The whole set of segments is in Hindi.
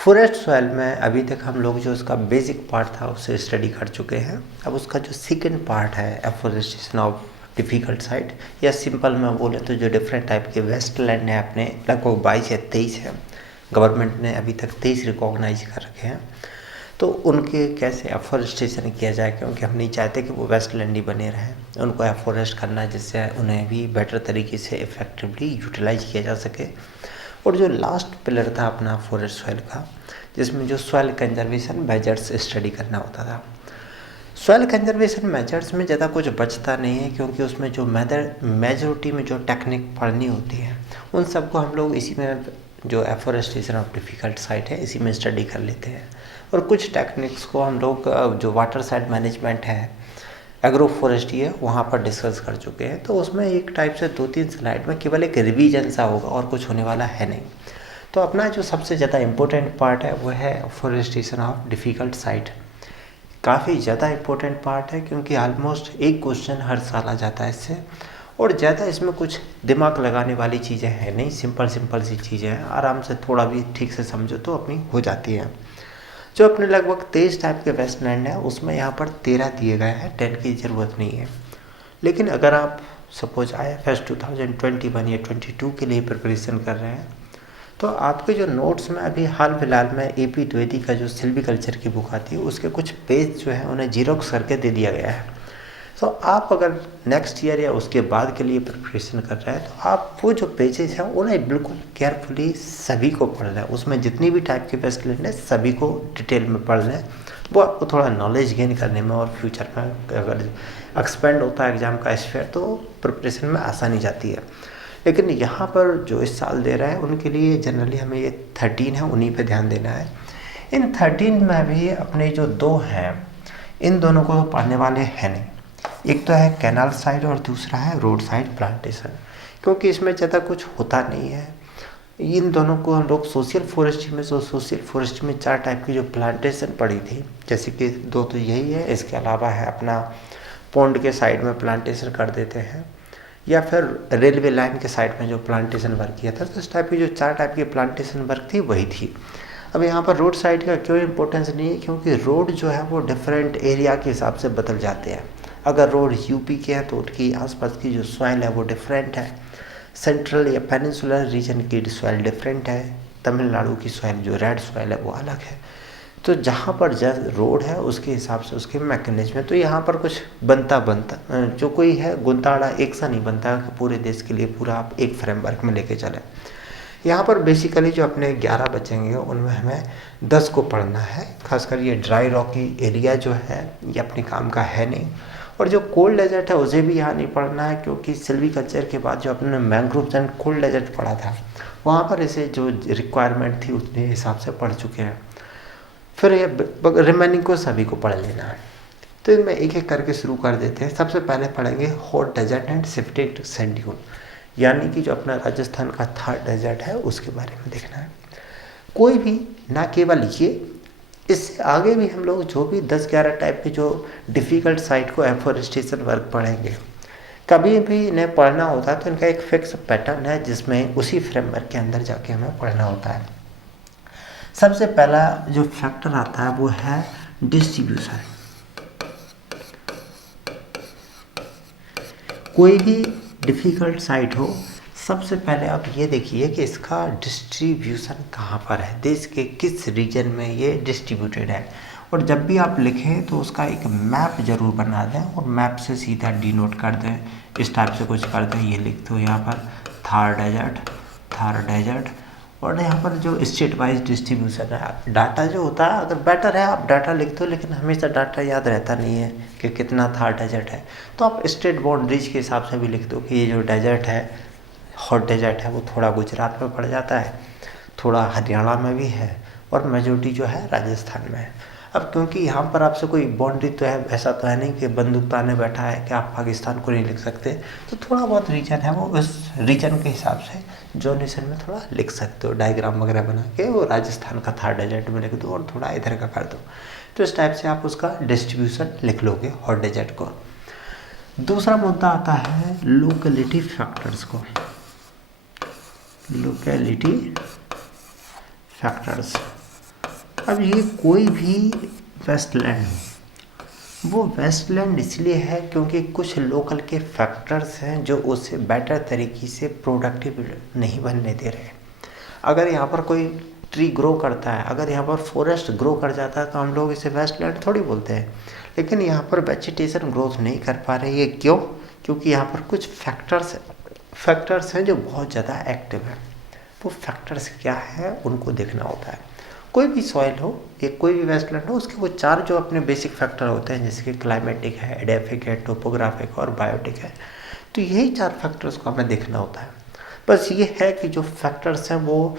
फॉरेस्ट सॉइल में अभी तक हम लोग जो उसका बेसिक पार्ट था उसे स्टडी कर चुके हैं। अब उसका जो सेकंड पार्ट है एफोरेस्टेशन ऑफ डिफ़िकल्ट साइट, या सिंपल में बोले तो जो डिफरेंट टाइप के वेस्टलैंड है अपने लगभग 22 या 23 है, गवर्नमेंट ने अभी तक 23 रिकॉग्नाइज कर रखे हैं। तो उनके कैसे एफोरेस्टेशन किया जाए, क्योंकि हम नहीं चाहते कि वो वेस्टलैंड ही बने रहें, उनको एफोरेस्ट करना जिससे उन्हें भी बेटर तरीके से इफ़ेक्टिवली यूटिलाइज किया जा सके। और जो लास्ट पिलर था अपना फॉरेस्ट सॉइल का, जिसमें जो सॉइल कंजर्वेशन मेजर्स स्टडी करना होता था। सॉइल कंजर्वेशन मेजर्स में ज़्यादा कुछ बचता नहीं है, क्योंकि उसमें जो मेजोरिटी में जो टेक्निक पढ़नी होती है उन सबको हम लोग इसी में जो एफोरेस्टेशन ऑफ डिफ़िकल्ट साइट है इसी में स्टडी कर लेते हैं। और कुछ टेक्निक्स को हम लोग जो वाटर साइड मैनेजमेंट है, एग्रो फॉरेस्ट्री है, वहाँ पर डिस्कस कर चुके हैं। तो उसमें एक टाइप से 2-3 स्लाइड में केवल एक रिवीजन सा होगा और कुछ होने वाला है नहीं। तो अपना जो सबसे ज़्यादा इम्पोर्टेंट पार्ट है वो है फॉरेस्टेशन ऑफ डिफ़िकल्ट साइट। काफ़ी ज़्यादा इम्पोर्टेंट पार्ट है, क्योंकि ऑलमोस्ट एक क्वेश्चन हर साल आ जाता है इससे, और ज़्यादा इसमें कुछ दिमाग लगाने वाली चीज़ें हैं नहीं, सिंपल सी चीज़ें हैं, आराम से थोड़ा भी ठीक से समझो तो अपनी हो जाती हैं। जो अपने लगभग 23 टाइप के वेस्टलैंड है उसमें यहाँ पर 13 दिए गए हैं, 10 की ज़रूरत नहीं है। लेकिन अगर आप सपोज IFS 2021 या 22 के लिए प्रिपरेशन कर रहे हैं, तो आपके जो नोट्स में अभी हाल फिलहाल में AP द्विवेदी का जो सिल्वीकल्चर की बुक आती है उसके कुछ पेज जो है उन्हें जीरोक्स करके दे दिया गया है। तो आप अगर नेक्स्ट ईयर या उसके बाद के लिए प्रिपरेशन कर रहे हैं तो आप वो जो पेजेस हैं उन्हें बिल्कुल केयरफुली सभी को पढ़ लें। उसमें जितनी भी टाइप के वेस्टलैंड है सभी को डिटेल में पढ़ लें। वो आपको थोड़ा नॉलेज गेन करने में और फ्यूचर में अगर एक्सपेंड होता है एग्ज़ाम का स्फीयर तो प्रिपरेशन में आसानी जाती है। लेकिन यहाँ पर जो इस साल दे रहा है उनके लिए जनरली हमें ये 13 है, उन्हीं पे ध्यान देना है। इन 13 में भी अपने जो 2 हैं इन दोनों को पढ़ने वाले हैं नहीं। एक तो है कैनाल साइड और दूसरा है रोड साइड प्लांटेशन, क्योंकि इसमें ज़्यादा कुछ होता नहीं है। इन दोनों को हम लोग सोशल फॉरेस्ट्री में 4 टाइप की जो प्लांटेशन पड़ी थी, जैसे कि 2 तो यही है, इसके अलावा है अपना पॉन्ड के साइड में प्लांटेशन कर देते हैं, या फिर रेलवे लाइन के साइड में जो प्लांटेशन वर्क किया था। तो इस टाइप की जो 4 टाइप की प्लांटेशन वर्क थी वही थी। अब यहाँ पर रोड साइड का क्यों इम्पोर्टेंस नहीं है, क्योंकि रोड जो है वो डिफरेंट एरिया के हिसाब से बदल जाते हैं। अगर रोड यूपी के हैं तो उनकी आसपास की जो सॉइल है वो डिफरेंट है, सेंट्रल या पेनिनसुलर रीजन की सॉइल डिफरेंट है, तमिलनाडु की सॉइल जो रेड सॉइल है वो अलग है। तो जहाँ पर रोड है उसके हिसाब से उसके मैकेनिज्म है। तो यहाँ पर कुछ बनता जो कोई है गुंताड़ा एक सा नहीं बनता कि पूरे देश के लिए पूरा आप एक फ्रेमवर्क में लेके चलें। यहाँ पर बेसिकली जो अपने 11 बचेंगे उनमें हमें 10 को पढ़ना है। खासकर ये ड्राई रॉकी एरिया जो है ये अपने काम का है नहीं, और जो कोल्ड डेजर्ट है उसे भी यहाँ नहीं पढ़ना है, क्योंकि सिल्वीकल्चर के बाद जो अपने मैंग्रोव्स एंड कोल्ड डेजर्ट पढ़ा था वहाँ पर इसे जो रिक्वायरमेंट थी उतने हिसाब से पढ़ चुके हैं। फिर ये रिमेनिंग को सभी को पढ़ लेना है। तो इनमें एक एक करके शुरू कर देते हैं। सबसे पहले पढ़ेंगे hot desert and shifting schedule, यानी कि जो अपना राजस्थान का थार डेजर्ट है उसके बारे में देखना है। कोई भी ना केवल ये, इससे आगे भी हम लोग जो भी 10-11 टाइप के जो डिफ़िकल्ट साइट को एफोरेस्टेशन वर्क पढ़ेंगे, कभी भी इन्हें पढ़ना होता है तो इनका एक फिक्स पैटर्न है जिसमें उसी फ्रेमवर्क के अंदर जाके हमें पढ़ना होता है। सबसे पहला जो फैक्टर आता है वो है डिस्ट्रीब्यूशन। कोई भी डिफ़िकल्ट साइट हो, सबसे पहले आप ये देखिए कि इसका डिस्ट्रीब्यूशन कहाँ पर है, देश के किस रीजन में ये डिस्ट्रीब्यूटेड है। और जब भी आप लिखें तो उसका एक मैप ज़रूर बना दें और मैप से सीधा डिनोट कर दें, इस टाइप से कुछ कर दें। ये लिख दो यहाँ पर थार डेजर्ट, और यहाँ पर जो स्टेट वाइज डिस्ट्रीब्यूशन है। डाटा जो होता है अगर बेटर है आप डाटा लिख दो, लेकिन हमेशा डाटा याद रहता नहीं है कि कितना थार डेजर्ट है, तो आप स्टेट बाउंड्रीज के हिसाब से भी लिख दो कि ये जो डेजर्ट है हॉट डेजर्ट है वो थोड़ा गुजरात में पड़ जाता है, थोड़ा हरियाणा में भी है, और मेजोरिटी जो है राजस्थान में है। अब क्योंकि यहाँ पर आपसे कोई बाउंड्री तो है, ऐसा तो है नहीं कि बंदूक ताने बैठा है कि आप पाकिस्तान को नहीं लिख सकते, तो थोड़ा बहुत रीजन है वो उस रीजन के हिसाब से जोनेशन में थोड़ा लिख सकते हो, डायग्राम वगैरह बना के वो राजस्थान का थार डेजर्ट में लिख दो और थोड़ा इधर का कर दो। तो इस टाइप से आप उसका डिस्ट्रीब्यूशन लिख लोगे हॉट डेजर्ट को। दूसरा मुद्दा आता है लोकेलिटी फैक्टर्स को। लोकेलिटी फैक्टर्स अब ये कोई भी वेस्टलैंड वो वेस्टलैंड इसलिए है क्योंकि कुछ लोकल के फैक्टर्स हैं जो उसे बेटर तरीके से प्रोडक्टिव नहीं बनने दे रहे। अगर यहाँ पर कोई ट्री ग्रो करता है, अगर यहाँ पर फॉरेस्ट ग्रो कर जाता है तो हम लोग इसे वेस्टलैंड थोड़ी बोलते हैं। लेकिन यहाँ पर वेजिटेशन ग्रोथ नहीं कर पा रही है, क्यों? क्योंकि यहाँ पर कुछ फैक्टर्स हैं जो बहुत ज़्यादा एक्टिव हैं। वो फैक्टर्स क्या है उनको देखना होता है। कोई भी सॉइल हो या कोई भी वेस्टलैंड हो, उसके वो 4 जो अपने बेसिक फैक्टर होते हैं, जैसे कि क्लाइमेटिक है, एडेफिक है, टोपोग्राफिक और बायोटिक है। तो यही 4 फैक्टर्स को हमें देखना होता है। बस ये है कि जो फैक्टर्स हैं वो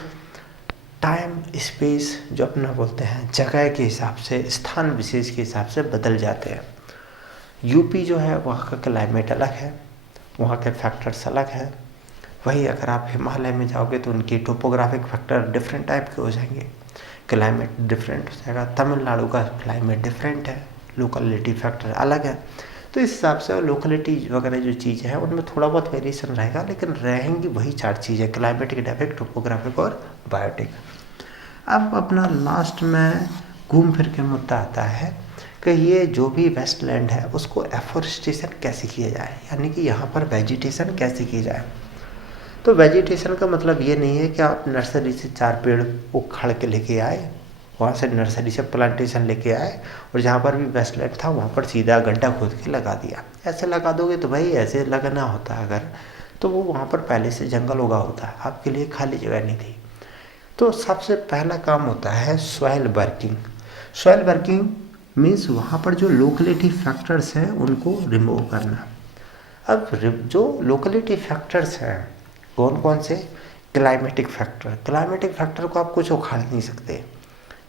टाइम स्पेस जो अपना बोलते हैं जगह के हिसाब से, स्थान विशेष के हिसाब से बदल जाते हैं। यूपी जो है वहाँ का क्लाइमेट अलग है, वहाँ के फैक्टर्स अलग है। वही अगर आप हिमालय में जाओगे तो उनकी टोपोग्राफिक फैक्टर डिफरेंट टाइप के हो जाएंगे, क्लाइमेट डिफरेंट हो जाएगा। तमिलनाडु का क्लाइमेट डिफरेंट है, लोकलिटी फैक्टर अलग है। तो इस हिसाब से लोकलिटी वगैरह जो चीज़ें हैं उनमें थोड़ा बहुत वेरिएशन रहेगा, लेकिन रहेंगी वही 4 चीज़ें, क्लाइमेटिक, एडेफिक, टोपोग्राफिक और बायोटिक। अब अपना लास्ट में घूम फिर के मुद्दा आता है कि ये जो भी वेस्टलैंड है उसको एफोरेस्टेशन कैसे किया जाए, यानी कि यहाँ पर वेजिटेशन कैसे की जाए। तो वेजिटेशन का मतलब ये नहीं है कि आप नर्सरी से 4 पेड़ उखाड़ के लेके आए, वहाँ से नर्सरी से प्लांटेशन लेके आए और जहाँ पर भी वेस्टलैंड था वहाँ पर सीधा गड्ढा खोद के लगा दिया। ऐसे लगा दोगे तो भाई ऐसे लगना होता है अगर, तो वो वहाँ पर पहले से जंगल उगा होता है, आपके लिए खाली जगह नहीं थी। तो सबसे पहला काम होता है soil working. Soil working means वहाँ पर जो लोकलिटी फैक्टर्स हैं उनको रिमूव करना। अब जो लोकलिटी फैक्टर्स हैं कौन कौन से? क्लाइमेटिक क्लाइमेटिक फैक्टर को आप कुछ उखाड़ नहीं सकते।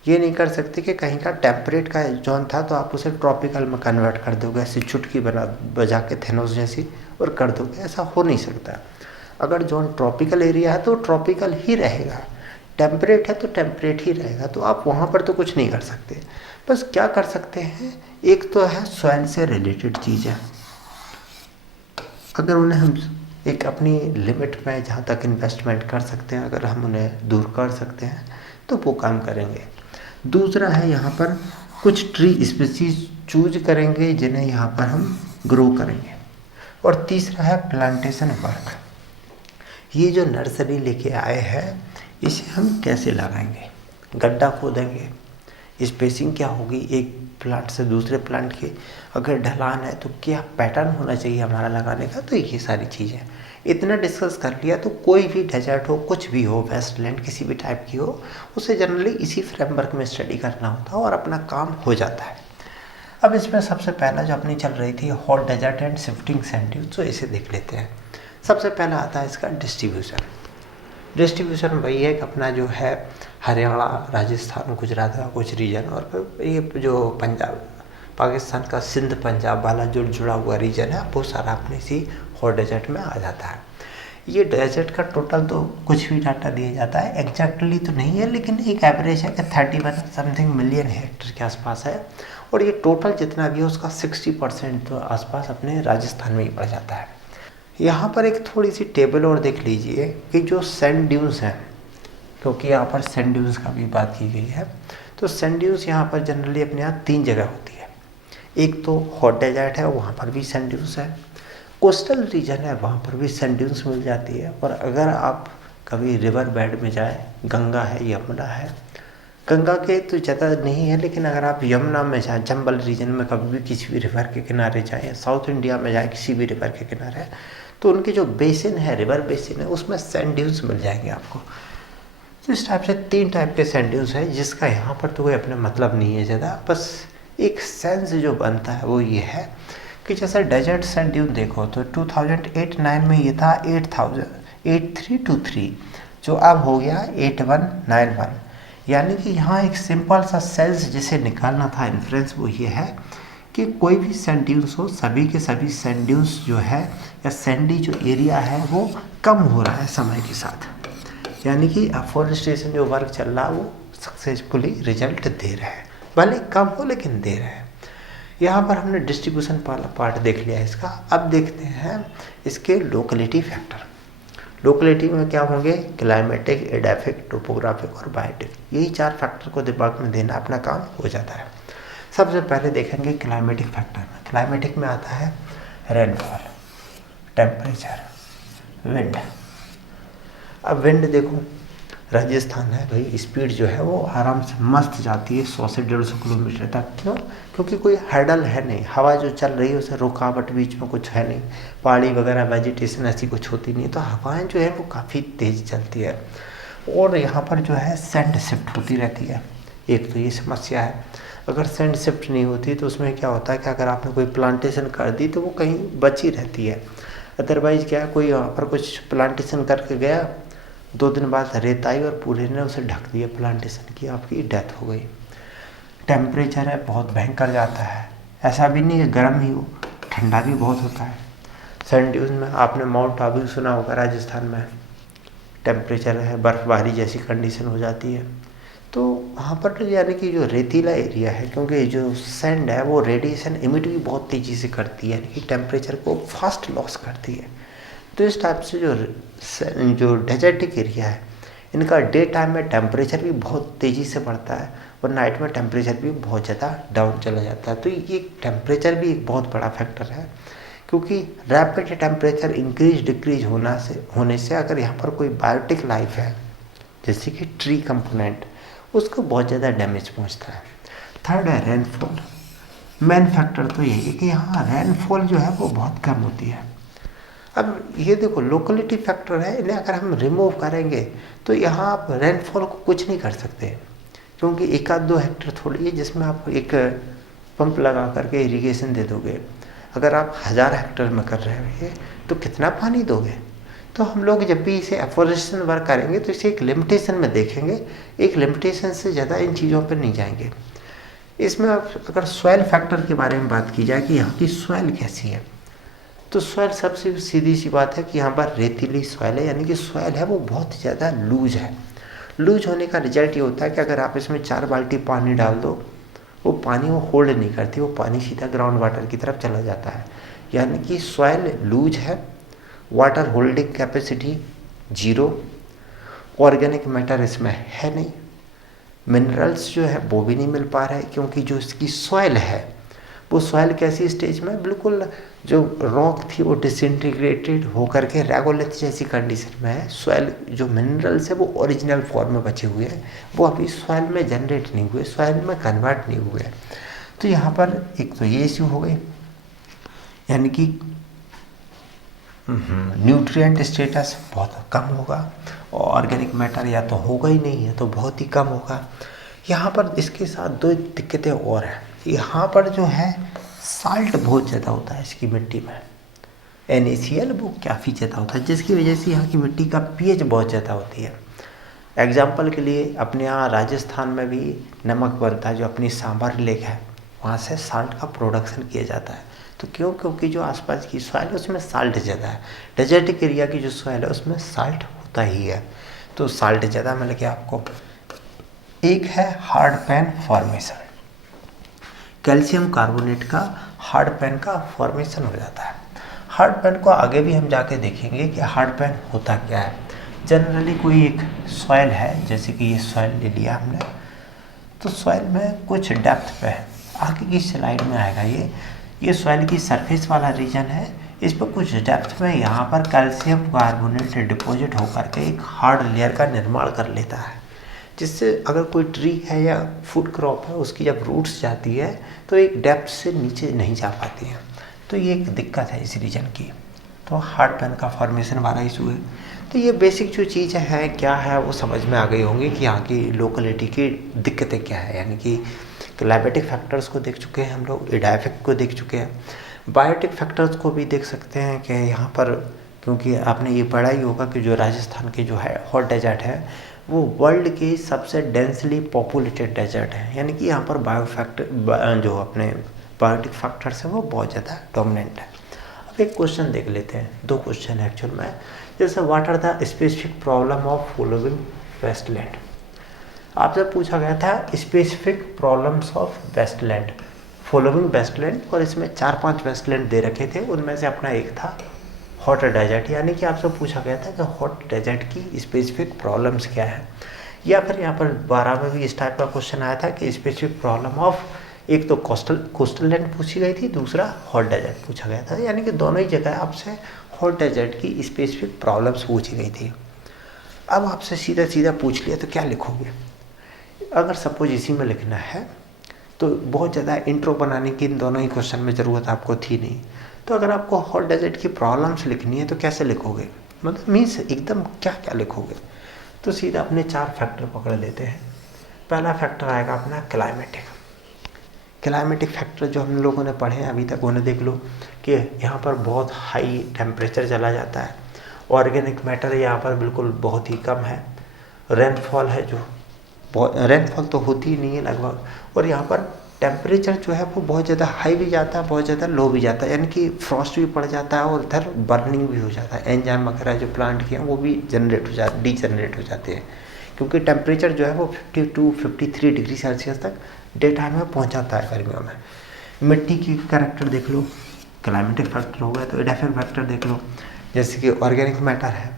ये नहीं कर सकते कि कहीं का टेम्परेट का जोन था तो आप उसे ट्रॉपिकल में कन्वर्ट कर दोगे, ऐसी चुटकी बजा के थेनोस जैसी और कर दोगे, ऐसा हो नहीं सकता। अगर जोन ट्रॉपिकल एरिया है तो ट्रॉपिकल ही रहेगा, टेम्परेट है तो टेम्परेट ही रहेगा, तो आप वहाँ पर तो कुछ नहीं कर सकते। बस क्या कर सकते हैं, एक तो है सॉइल से रिलेटेड चीज़ें, अगर उन्हें हम एक अपनी लिमिट में जहाँ तक इन्वेस्टमेंट कर सकते हैं, अगर हम उन्हें दूर कर सकते हैं तो वो काम करेंगे। दूसरा है यहाँ पर कुछ ट्री स्पीसीज चूज करेंगे जिन्हें यहाँ पर हम ग्रो करेंगे। और तीसरा है प्लांटेशन वर्क। ये जो नर्सरी लेके आए हैं इसे हम कैसे लगाएंगे? गड्ढा खोदेंगे, स्पेसिंग क्या होगी एक प्लांट से दूसरे प्लांट के, अगर ढलान है तो क्या पैटर्न होना चाहिए हमारा लगाने का। तो ये सारी चीज़ें इतना डिस्कस कर लिया तो कोई भी डेजर्ट हो, कुछ भी हो, वेस्टलैंड किसी भी टाइप की हो, उसे जनरली इसी फ्रेमवर्क में स्टडी करना होता है और अपना काम हो जाता है। अब इसमें सबसे पहला जो अपनी चल रही थी hot desert and shifting sand dunes, तो इसे देख लेते हैं। सबसे पहला आता है इसका डिस्ट्रीब्यूशन वही है कि अपना जो है हरियाणा, राजस्थान, गुजरात का कुछ रीजन और फिर ये जो पंजाब, पाकिस्तान का सिंध पंजाब वाला जो जुड़ा हुआ रीजन है वो सारा अपने इसी हॉट डेजर्ट में आ जाता है। ये डेजर्ट का टोटल तो कुछ भी डाटा दिया जाता है, एग्जैक्टली तो नहीं है लेकिन एक एवरेज है कि 31 समथिंग मिलियन हेक्टेयर के आसपास है। और ये टोटल जितना भी है उसका 60% तो आसपास अपने राजस्थान में ही पड़ जाता है। यहाँ पर एक थोड़ी सी टेबल और देख लीजिए कि जो सैंड ड्यून्स हैं, क्योंकि यहाँ पर सैंड ड्यून्स का भी बात की गई है, तो सैंड ड्यून्स यहाँ पर जनरली अपने यहाँ 3 जगह होती है। एक तो हॉट डेजर्ट है, वहाँ पर भी सैंड ड्यून्स है। कोस्टल रीजन है, वहाँ पर भी सैंड ड्यून्स मिल जाती है। और अगर आप कभी रिवर बेड में जाए, गंगा है, यमुना है, गंगा के तो ज़्यादा नहीं है लेकिन अगर आप यमुना में जाएँ, चंबल रीजन में कभी भी किसी भी रिवर के किनारे जाएँ, साउथ इंडिया में जाएँ किसी भी रिवर के किनारे, तो उनकी जो बेसिन है, रिवर बेसिन है, उसमें सैंड ड्यून्स मिल जाएंगे आपको। तो इस टाइप से 3 टाइप के सैंड ड्यून्स हैं, जिसका यहाँ पर तो कोई अपने मतलब नहीं है ज़्यादा। बस एक सेंस जो बनता है वो ये है कि जैसे डेजर्ट सैंड ड्यून देखो तो 2008-9 में ये था 8323, जो अब हो गया 8191। यानी कि यहाँ एक सिंपल सा सेंस जिसे निकालना था इन्फ्रेंस, वो ये है कि कोई भी सैंड ड्यून्स हो, सभी के सभी सैंड ड्यून्स जो है या सैंडी जो एरिया है वो कम हो रहा है समय के साथ। यानी कि अफॉरेस्टेशन जो वर्क चल रहा है वो सक्सेसफुली रिजल्ट दे रहा है, भले कम हो लेकिन दे रहा है। यहाँ पर हमने डिस्ट्रीब्यूशन वाला पार्ट देख लिया इसका। अब देखते हैं इसके लोकलिटी फैक्टर। लोकेलिटी में क्या होंगे, क्लाइमेटिक, एडाफिक, टोपोग्राफिक और बायोटिक, यही 4 फैक्टर को दिमाग में देना अपना काम हो जाता है। सबसे पहले देखेंगे क्लाइमेटिक फैक्टर में। क्लाइमेटिक में आता है रेनफॉल, टेम्परेचर, विंड। अब विंड देखो, राजस्थान है भाई, स्पीड जो है वो आराम से मस्त जाती है 100 से 150 किलोमीटर तक। क्यों? क्योंकि कोई हैडल है नहीं, हवा जो चल रही है उसे रुकावट बीच में कुछ है नहीं, पहाड़ी वगैरह वेजिटेशन ऐसी कुछ होती नहीं, तो हवाएं जो है वो काफ़ी तेज़ चलती है। और यहाँ पर जो है सैंड शिफ्ट होती रहती है, एक तो ये समस्या है। अगर सैंड शिफ्ट नहीं होती तो उसमें क्या होता है कि अगर आपने कोई प्लांटेशन कर दी तो वो कहीं बची रहती है। अदरवाइज क्या, कोई यहाँ पर कुछ प्लांटेशन करके गया, 2 दिन बाद रेत आई और पूरे ने उसे ढक दिया प्लांटेशन की, आपकी डेथ हो गई। टेम्परेचर है बहुत भयंकर जाता है, ऐसा भी नहीं है गर्म ही हो, ठंडा भी बहुत होता है। सैंड ड्यूज में आपने माउंट आबू सुना होगा, राजस्थान में टेम्परेचर है, बर्फबारी जैसी कंडीशन हो जाती है। तो वहाँ पर यानी कि जो रेतीला एरिया है, क्योंकि जो सैंड है वो रेडिएशन इमिट भी बहुत तेज़ी से करती है, यानी कि टेम्परेचर को फास्ट लॉस करती है। तो इस टाइप से जो डेजर्टिक एरिया है, इनका डे टाइम में टेम्परेचर भी बहुत तेज़ी से बढ़ता है और नाइट में टेम्परेचर भी बहुत ज़्यादा डाउन चला जाता है। तो ये टेम्परेचर भी एक बहुत बड़ा फैक्टर है, क्योंकि रैपिड टेम्परेचर इंक्रीज डिक्रीज होने से अगर यहाँ पर कोई बायोटिक लाइफ है, जैसे कि ट्री कंपोनेंट, उसको बहुत ज़्यादा डैमेज पहुँचता है। थर्ड है रेनफॉल। मेन फैक्टर तो यही है कि यहाँ रेनफॉल जो है वो बहुत कम होती है। अब ये देखो लोकेलिटी फैक्टर है, इन्हें अगर हम रिमूव करेंगे तो यहाँ आप रेनफॉल को कुछ नहीं कर सकते, क्योंकि 1-2 हेक्टेयर थोड़ी है जिसमें आप एक पंप लगा करके इरिगेशन दे दोगे। अगर आप 1000 हेक्टेयर में कर रहे हो तो कितना पानी दोगे। तो हम लोग जब भी इसे एफोरेस्टेशन वर्क करेंगे तो इसे एक लिमिटेशन में देखेंगे, एक लिमिटेशन से ज़्यादा इन चीज़ों पर नहीं जाएंगे। इसमें अगर सॉइल फैक्टर के बारे में बात की जाए कि यहाँ की सॉइल कैसी है, तो सॉइल सबसे सीधी सी बात है कि यहाँ पर रेतीली सॉइल है, यानी कि सॉइल है वो बहुत ज़्यादा लूज है। लूज होने का रिजल्ट ये होता है कि अगर आप इसमें 4 बाल्टी पानी डाल दो, वो पानी वो होल्ड नहीं करती, वो पानी सीधा ग्राउंड वाटर की तरफ चला जाता है। यानी कि सॉइल लूज है, water holding capacity 0, organic matter इसमें है नहीं, मिनरल्स जो है वो भी नहीं मिल पा रहा है, क्योंकि जो इसकी सॉइल है वो सॉइल कैसी स्टेज में, बिल्कुल जो रॉक थी वो डिसइंटीग्रेटेड होकर के रेगोलिथ जैसी कंडीशन में है। सॉइल जो मिनरल्स है वो ओरिजिनल फॉर्म में बचे हुए हैं, वो अभी सॉइल में जनरेट नहीं हुए, सॉइल में कन्वर्ट नहीं हुए। तो यहाँ पर एक तो ये इश्यू हो गई, यानी कि न्यूट्रिएंट स्टेटस बहुत कम होगा और ऑर्गेनिक मैटर या तो होगा ही नहीं है तो बहुत ही कम होगा। यहाँ पर इसके साथ 2 दिक्कतें और हैं। यहाँ पर जो है साल्ट बहुत ज़्यादा होता है इसकी मिट्टी में, NaCl वो काफ़ी ज़्यादा होता है, जिसकी वजह से यहाँ की मिट्टी का pH बहुत ज़्यादा होती है। एग्जाम्पल के लिए अपने यहाँ राजस्थान में भी नमक बनता है, जो अपनी सांभर लेक है वहाँ से साल्ट का प्रोडक्शन किया जाता है। तो क्यों? क्योंकि जो आसपास की सॉइल है उसमें साल्ट ज़्यादा है। डेजर्टिक एरिया की जो सॉइल है उसमें साल्ट होता ही है, तो साल्ट ज़्यादा मिल गया आपको। एक है hard pan formation, calcium carbonate का हार्ड पैन का फॉर्मेशन हो जाता है। हार्ड पैन को आगे भी हम जाके देखेंगे कि हार्ड पैन होता क्या है। जनरली कोई एक सॉइल है, जैसे कि ये सॉइल ले लिया हमने, तो सॉइल में कुछ डेप्थ पे है, आगे की स्लाइड में आएगा ये सॉइल की सरफेस वाला रीजन है, इस पर कुछ डेप्थ में यहाँ पर कैल्शियम कार्बोनेट डिपॉजिट होकर के एक हार्ड लेयर का निर्माण कर लेता है, जिससे अगर कोई ट्री है या फूड क्रॉप है उसकी जब रूट्स जाती है तो एक डेप्थ से नीचे नहीं जा पाती हैं। तो ये एक दिक्कत है इस रीजन की, तो हार्ड पैन का फॉर्मेशन वाला इशू है। तो ये बेसिक जो चीज़ें हैं क्या है वो समझ में आ गई होंगी कि यहाँ की लोकेलिटी की दिक्कतें क्या है। यानी कि क्लाइमेटिक फैक्टर्स को देख चुके हैं हम लोग, एडाफिक को देख चुके हैं, बायोटिक फैक्टर्स को भी देख सकते हैं कि यहाँ पर, क्योंकि आपने ये पढ़ा ही होगा कि जो राजस्थान के जो है हॉट डेजर्ट है वो वर्ल्ड की सबसे डेंसली पॉपुलेटेड डेजर्ट है। यानी कि यहाँ पर जो अपने बायोटिक फैक्टर्स हैं वो बहुत ज़्यादा डोमिनेंट है। अब एक क्वेश्चन देख लेते हैं, 2 क्वेश्चन है एक्चुअल में। जैसे what are the specific problem of following wasteland, आपसे पूछा गया था specific problems of wasteland, following wasteland, और इसमें 4-5 वेस्टलैंड दे रखे थे, उनमें से अपना एक था हॉट डेजर्ट, यानी कि आपसे पूछा गया था कि हॉट डेजर्ट की स्पेसिफिक प्रॉब्लम्स क्या है, या फिर यहाँ पर 12 में भी इस टाइप का क्वेश्चन आया था कि स्पेसिफिक प्रॉब्लम ऑफ, एक तो कोस्टल लैंड पूछी गई थी, दूसरा हॉट डेजर्ट पूछा गया था, यानी कि दोनों ही जगह आपसे हॉट डेजर्ट की स्पेसिफिक प्रॉब्लम्स पूछी गई थी। अब आपसे सीधा सीधा पूछ लिया तो क्या लिखोगे? अगर सपोज इसी में लिखना है तो बहुत ज़्यादा इंट्रो बनाने की इन दोनों ही क्वेश्चन में ज़रूरत आपको थी नहीं। तो अगर आपको हॉट डेजर्ट की प्रॉब्लम्स लिखनी है तो कैसे लिखोगे, मतलब मीन्स एकदम क्या क्या लिखोगे? तो सीधा अपने 4 फैक्टर पकड़ लेते हैं। पहला फैक्टर आएगा अपना क्लाइमेटिक। क्लाइमेटिक फैक्टर जो हम लोगों ने पढ़े हैं अभी तक, उन्हें देख लो कि यहाँ पर बहुत हाई टेम्परेचर चला जाता है, ऑर्गेनिक मैटर यहाँ पर बिल्कुल बहुत ही कम है, रेनफॉल है जो रेनफॉल तो होती ही नहीं है लगभग, और यहाँ पर टेम्परेचर जो है वो बहुत ज़्यादा हाई भी जाता है, बहुत ज़्यादा लो भी जाता है, यानी कि फ्रॉस्ट भी पड़ जाता है और इधर बर्निंग भी हो जाता है, एंजाइम वगैरह जो प्लांट के हैं वो भी डीजनरेट हो जाते हैं, क्योंकि टेम्परेचर जो है वो 52-53 डिग्री सेल्सियस तक डे टाइम में पहुँच जाता है गर्मियों में। मिट्टी की कैरेक्टर देख लो, क्लाइमेटिक फैक्टर हो गया, तो एडाफिक फैक्टर देख लो, जैसे कि ऑर्गेनिक मैटर है,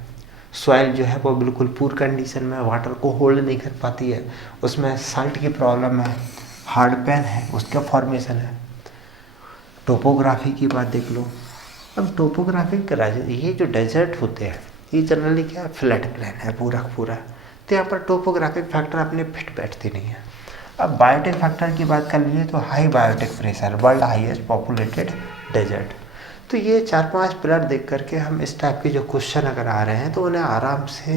सॉइल जो है वो बिल्कुल पुअर कंडीशन में, वाटर को होल्ड नहीं कर पाती है, उसमें साल्ट की प्रॉब्लम है, हार्ड पैन है, उसका फॉर्मेशन है। टोपोग्राफी की बात देख लो। अब टोपोग्राफिक ये जो डेजर्ट होते हैं ये जनरली क्या है, फ्लैट प्लेन है पूरा पूरा, तो यहाँ पर टोपोग्राफिक फैक्टर अपने फिट बैठते नहीं है। अब बायोटिक फैक्टर की बात कर लीजिए तो high biotic pressure, world highest populated desert. तो ये 4-5 पिलर देख करके हम इस टाइप के जो क्वेश्चन अगर आ रहे हैं तो उन्हें आराम से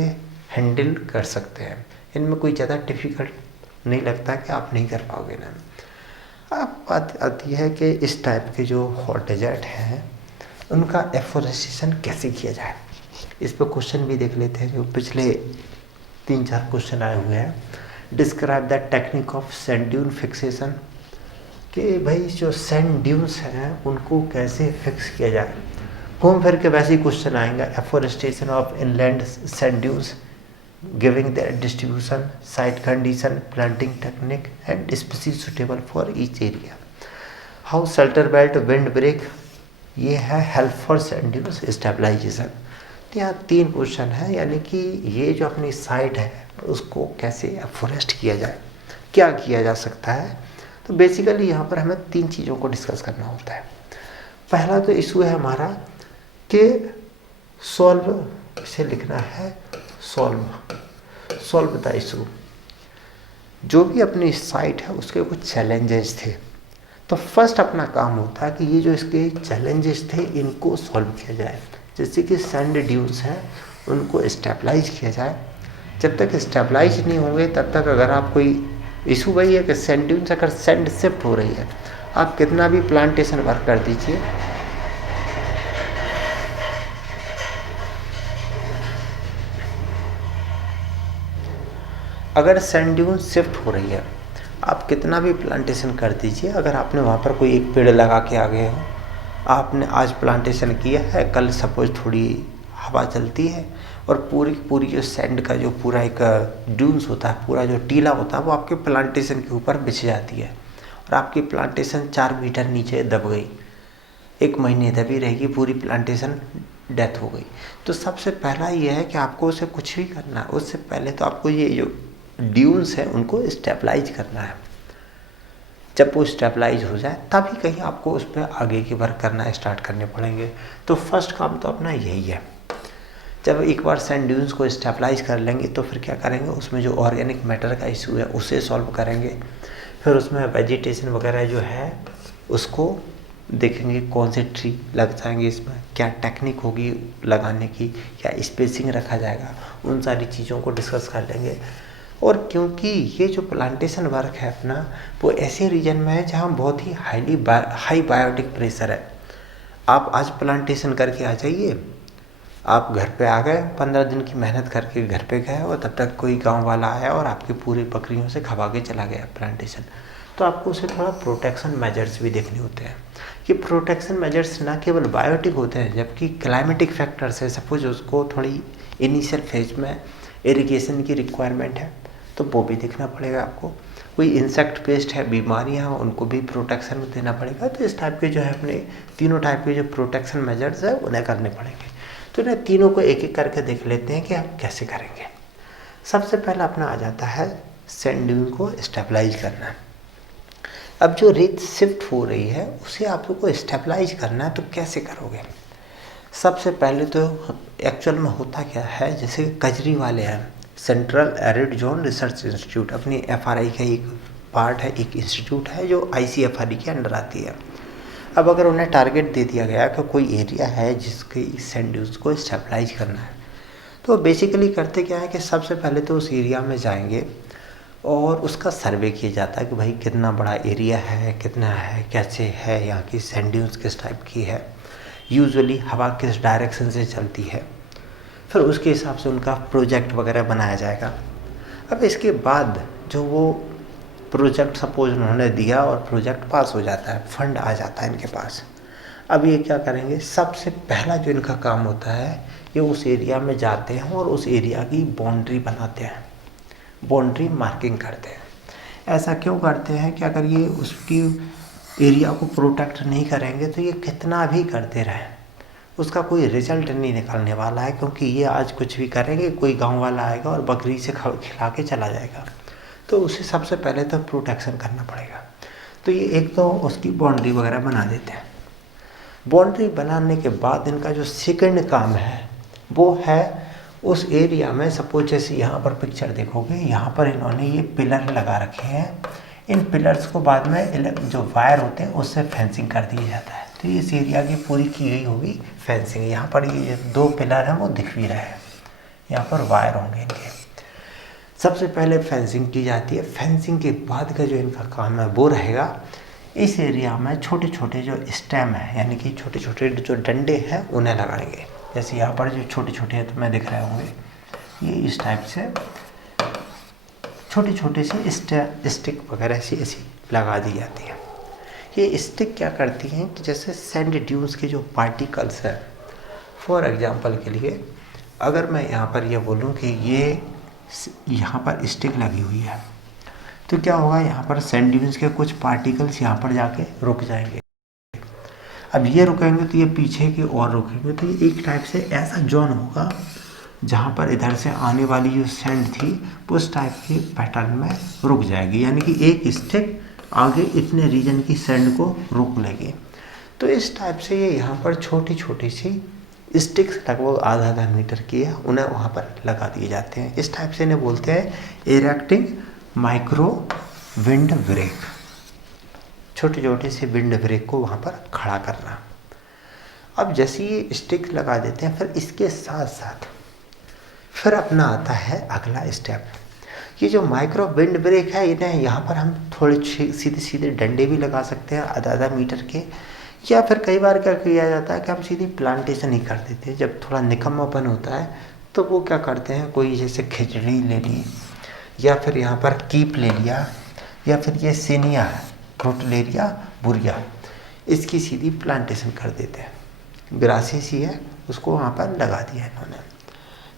हैंडल कर सकते हैं, इनमें कोई ज़्यादा डिफ़िकल्ट नहीं लगता कि आप नहीं कर पाओगे ना। अब बात आती है कि इस टाइप के जो हॉट डेजर्ट हैं उनका एफोरेस्टेशन कैसे किया जाए, इस पर क्वेश्चन भी देख लेते हैं जो पिछले 3-4 क्वेश्चन आए हुए हैं। Describe the technique of sand dune fixation, कि भाई जो सैंड ड्यून्स हैं उनको कैसे फिक्स किया जाए। घूम फिर के वैसे ही क्वेश्चन आएंगे, afforestation of inland sand dunes, giving the distribution, site condition, planting technique and species suitable for each area, how shelter belt wind break, ये है help for sand dunes stabilization. तो यहाँ 3 क्वेश्चन है, यानी कि ये जो अपनी साइट है उसको कैसे एफोरेस्ट किया जाए, क्या किया जा सकता है। तो बेसिकली यहाँ पर हमें 3 चीज़ों को डिस्कस करना होता है। पहला तो इशू है हमारा कि सॉल्व, इसे लिखना है सॉल्व द इशू। जो भी अपनी साइट है उसके कुछ चैलेंजेस थे, तो फर्स्ट अपना काम होता है कि ये जो इसके चैलेंजेस थे इनको सॉल्व किया जाए। जैसे कि सैंड ड्यून्स हैं उनको स्टेबलाइज किया जाए। जब तक स्टेबलाइज नहीं होंगे तब तक अगर आप कोई इशू वही है कि सैंड ड्यून्स अगर सैंड शिफ्ट हो रही है, आप कितना भी प्लांटेशन वर्क कर दीजिए, अगर सैंड ड्यून शिफ्ट हो रही है आप कितना भी प्लांटेशन कर दीजिए, अगर आपने वहाँ पर कोई एक पेड़ लगा के आ गए हो, आपने आज प्लांटेशन किया है, कल सपोज थोड़ी हवा चलती है और पूरी जो सैंड का जो पूरा एक ड्यून्स होता है, पूरा जो टीला होता है वो आपके प्लांटेशन के ऊपर बिछ जाती है और आपकी प्लांटेशन 4 मीटर नीचे दब गई, 1 महीने दबी रहेगी, पूरी प्लांटेशन डेथ हो गई। तो सबसे पहला ये है कि आपको उसे कुछ भी करना है, उससे पहले तो आपको ये जो ड्यून्स है उनको स्टेबलाइज करना है। जब वो स्टेबलाइज हो जाए तभी कहीं आपको उस पर आगे की वर्क करना स्टार्ट करने पड़ेंगे। तो फर्स्ट काम तो अपना यही है। जब एक बार सैंड ड्यून्स को स्टेबलाइज कर लेंगे तो फिर क्या करेंगे, उसमें जो ऑर्गेनिक मैटर का इशू है उसे सॉल्व करेंगे। फिर उसमें वेजिटेशन वगैरह जो है उसको देखेंगे, कौन से ट्री लग जाएंगे, इसमें क्या टेक्निक होगी लगाने की, क्या स्पेसिंग रखा जाएगा, उन सारी चीज़ों को डिस्कस कर लेंगे। और क्योंकि ये जो प्लांटेशन वर्क है अपना वो ऐसे रीजन में है जहाँ बहुत ही हाई बायोटिक प्रेशर है। आप आज प्लांटेशन करके आ जाइए, आप घर पे आ गए, 15 दिन की मेहनत करके घर पे गए और तब तक कोई गांव वाला आया और आपकी पूरी बकरियों से खवा के चला गया प्लांटेशन, तो आपको उसे थोड़ा प्रोटेक्शन मेजर्स भी देखने होते हैं। ये प्रोटेक्शन मेजर्स ना केवल बायोटिक होते हैं जबकि क्लाइमेटिक फैक्टर्स है। सपोज उसको थोड़ी इनिशियल फेज में इरिगेशन की रिक्वायरमेंट है तो वो भी देखना पड़ेगा आपको। कोई इंसेक्ट पेस्ट है, बीमारियां हैं, उनको भी प्रोटेक्शन देना पड़ेगा। तो इस टाइप के जो है अपने तीनों टाइप के जो प्रोटेक्शन मेजर्स है उन्हें करने पड़ेंगे। तो इन्हें तीनों को एक एक करके देख लेते हैं कि आप कैसे करेंगे। सबसे पहला अपना आ जाता है सैंड ड्यून को स्टेबलाइज करना। अब जो रेत शिफ्ट हो रही है उसे आप लोग को स्टेबलाइज करना है, तो कैसे करोगे? सबसे पहले तो एक्चुअल में होता क्या है, जैसे कजरी वाले हैं, central arid zone research institute, अपनी FRI का एक पार्ट है, एक इंस्टीट्यूट है जो ICFRE के अंडर आती है। अब अगर उन्हें टारगेट दे दिया गया कि कोई एरिया है जिसकी सैंड ड्यून्स को स्टेबलाइज करना है, तो बेसिकली करते क्या है कि सबसे पहले तो उस एरिया में जाएंगे और उसका सर्वे किया जाता है कि भाई कितना बड़ा एरिया है, कितना है, कैसे है, यहाँ की सैंड ड्यून्स किस टाइप की है, यूजुअली हवा किस डायरेक्शन से चलती है। फिर उसके हिसाब से उनका प्रोजेक्ट वगैरह बनाया जाएगा। अब इसके बाद जो वो प्रोजेक्ट सपोज उन्होंने दिया और प्रोजेक्ट पास हो जाता है, फंड आ जाता है इनके पास। अब ये क्या करेंगे, सबसे पहला जो इनका काम होता है, ये उस एरिया में जाते हैं और उस एरिया की बाउंड्री बनाते हैं, बाउंड्री मार्किंग करते हैं। ऐसा क्यों करते हैं कि अगर ये उसकी एरिया को प्रोटेक्ट नहीं करेंगे तो ये कितना भी करते रहें उसका कोई रिजल्ट नहीं निकलने वाला है, क्योंकि ये आज कुछ भी करेंगे, कोई गांव वाला आएगा और बकरी से खिला के चला जाएगा। तो उसे सबसे पहले तो प्रोटेक्शन करना पड़ेगा। तो ये एक तो उसकी बाउंड्री वगैरह बना देते हैं। बाउंड्री बनाने के बाद इनका जो सेकंड काम है वो है उस एरिया में, सपोज जैसे यहाँ पर पिक्चर देखोगे, यहाँ पर इन्होंने ये पिलर लगा रखे हैं। इन पिलर्स को बाद में जो वायर होते हैं उससे फेंसिंग कर दिया जाता है। तो इस एरिया की पूरी की गई होगी फेंसिंग। यहाँ पर ये 2 पिलर हैं वो दिख भी रहे हैं, यहाँ पर वायर होंगे इनके। सबसे पहले फेंसिंग की जाती है। फेंसिंग के बाद का जो इनका काम है वो रहेगा, इस एरिया में छोटे छोटे जो स्टेम है, यानी कि छोटे छोटे जो डंडे हैं उन्हें लगाएंगे। जैसे यहाँ पर जो छोटे छोटे हैं तुम्हें दिख रहे होंगे, ये इस टाइप से छोटे छोटे से स्टिक वगैरह ऐसी लगा दी जाती है। ये स्टिक क्या करती हैं कि जैसे सैंड ड्यून्स के जो पार्टिकल्स हैं, फॉर एग्जांपल के लिए अगर मैं यहाँ पर ये बोलूँ कि ये यहाँ पर स्टिक लगी हुई है, तो क्या होगा, यहाँ पर सैंड ड्यून्स के कुछ पार्टिकल्स यहाँ पर जाके रुक जाएंगे। अब ये रुकेंगे तो ये पीछे की ओर रुकेंगे, तो ये एक टाइप से ऐसा जोन होगा जहाँ पर इधर से आने वाली जो सैंड थी उस टाइप के पैटर्न में रुक जाएगी, यानी कि एक स्टिक आगे इतने रीजन की सैंड को रोक लेगी। तो इस टाइप से ये यहाँ पर छोटी छोटी सी स्टिक्स लगभग आधा मीटर की है, उन्हें वहाँ पर लगा दिए जाते हैं। इस टाइप से इन्हें बोलते हैं इरेक्टिंग माइक्रो विंड ब्रेक, छोटे छोटे से विंड ब्रेक को वहाँ पर खड़ा करना। अब जैसे ये स्टिक लगा देते हैं, फिर इसके साथ साथ फिर अपना आता है अगला स्टेप। ये जो माइक्रो विंड ब्रेक है, इन्हें यहाँ पर हम थोड़े सीधे सीधे डंडे भी लगा सकते हैं आधा मीटर के, या फिर कई बार क्या किया जाता है कि हम सीधी प्लांटेशन ही कर देते हैं। जब थोड़ा निकम्मापन होता है तो वो क्या करते हैं, कोई जैसे खिचड़ी ले ली या फिर यहाँ पर कीप ले लिया या फिर ये सीनिया क्रोटलेरिया बुरिया, इसकी सीधी प्लांटेशन कर देते हैं। ग्रासेस ही है, उसको वहाँ पर लगा दिया इन्होंने।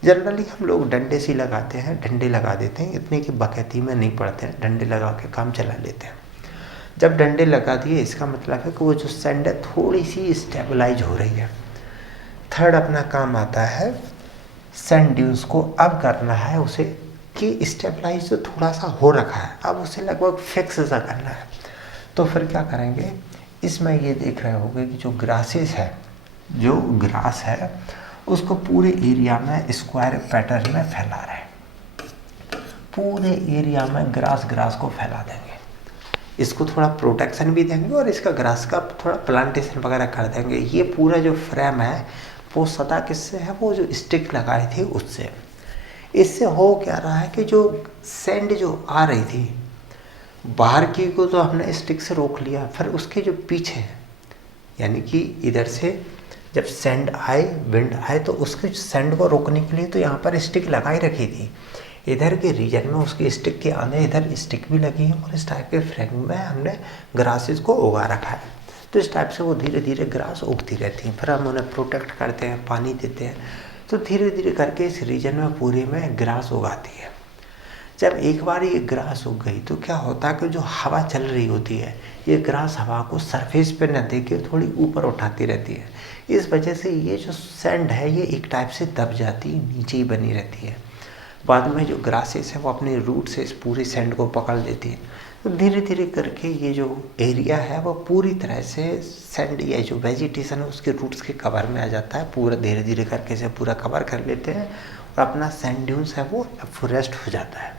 जनरली हम लोग डंडे से लगाते हैं, डंडे लगा देते हैं, इतने की बकैती में नहीं पड़ते हैं, डंडे लगा के काम चला लेते हैं। जब डंडे लगा दिए, इसका मतलब है कि वो जो सैंड है थोड़ी सी स्टेबलाइज हो रही है। थर्ड अपना काम आता है सैंड ड्यून्स को अब करना है उसे कि स्टेबलाइज तो थोड़ा सा हो रखा है, अब उसे लगभग फिक्स सा करना है। तो फिर क्या करेंगे, इसमें ये देख रहे होंगे कि जो ग्रासेस है, जो ग्रास है उसको पूरे एरिया में स्क्वायर पैटर्न में फैला रहे हैं। पूरे एरिया में ग्रास को फैला देंगे, इसको थोड़ा प्रोटेक्शन भी देंगे और इसका ग्रास का थोड़ा प्लांटेशन वगैरह कर देंगे। ये पूरा जो फ्रेम है वो सदा किससे है, वो जो स्टिक लगाई थी उससे। इससे हो क्या रहा है कि जो सैंड जो आ रही थी बाहर की को तो हमने स्टिक से रोक लिया, फिर उसके जो पीछे यानी कि इधर से जब सैंड आए, विंड आए, तो उसके सैंड को रोकने के लिए तो यहाँ पर स्टिक लगाई रखी थी। इधर के रीजन में उसके स्टिक के आने इधर स्टिक भी लगी है और इस टाइप के फ्रेम में हमने ग्रासेस को उगा रखा है। तो इस टाइप से वो धीरे धीरे ग्रास उगती रहती हैं, फिर हम उन्हें प्रोटेक्ट करते हैं, पानी देते हैं, तो धीरे धीरे करके इस रीजन में पूरे में ग्रास उगाती है। जब एक बार ये ग्रास उग गई तो क्या होता है कि जो हवा चल रही होती है, ये ग्रास हवा को सरफेस पे न दे के थोड़ी ऊपर उठाती रहती है। इस वजह से ये जो सैंड है ये एक टाइप से दब जाती, नीचे ही बनी रहती है। बाद में जो ग्रासेस है वो अपने रूट से इस पूरी सैंड को पकड़ लेती है। तो धीरे धीरे करके ये जो एरिया है वो पूरी तरह से सैंड या जो वेजिटेशन है उसके रूट्स के कवर में आ जाता है। पूरा धीरे धीरे करके से पूरा कवर कर लेते हैं और अपना सैंड ड्यून्स है वो एफोरेस्ट हो जाता है।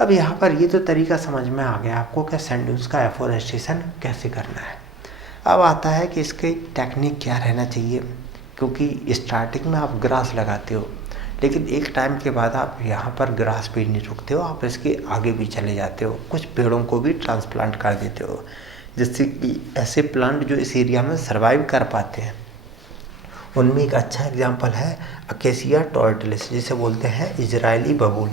अब यहाँ पर ये तो तरीका समझ में आ गया आपको कि सैंड ड्यून्स का एफोरेस्टेशन कैसे करना है। अब आता है कि इसकी टेक्निक क्या रहना चाहिए, क्योंकि स्टार्टिंग में आप ग्रास लगाते हो लेकिन एक टाइम के बाद आप यहाँ पर ग्रास पे नहीं रुकते हो, आप इसके आगे भी चले जाते हो, कुछ पेड़ों को भी ट्रांसप्लांट कर देते हो, जिससे कि ऐसे प्लांट जो इस एरिया में सर्वाइव कर पाते हैं। उनमें एक अच्छा एग्जांपल है अकेसिया टॉर्टलिस, जिसे बोलते हैं इजरायली बबूल।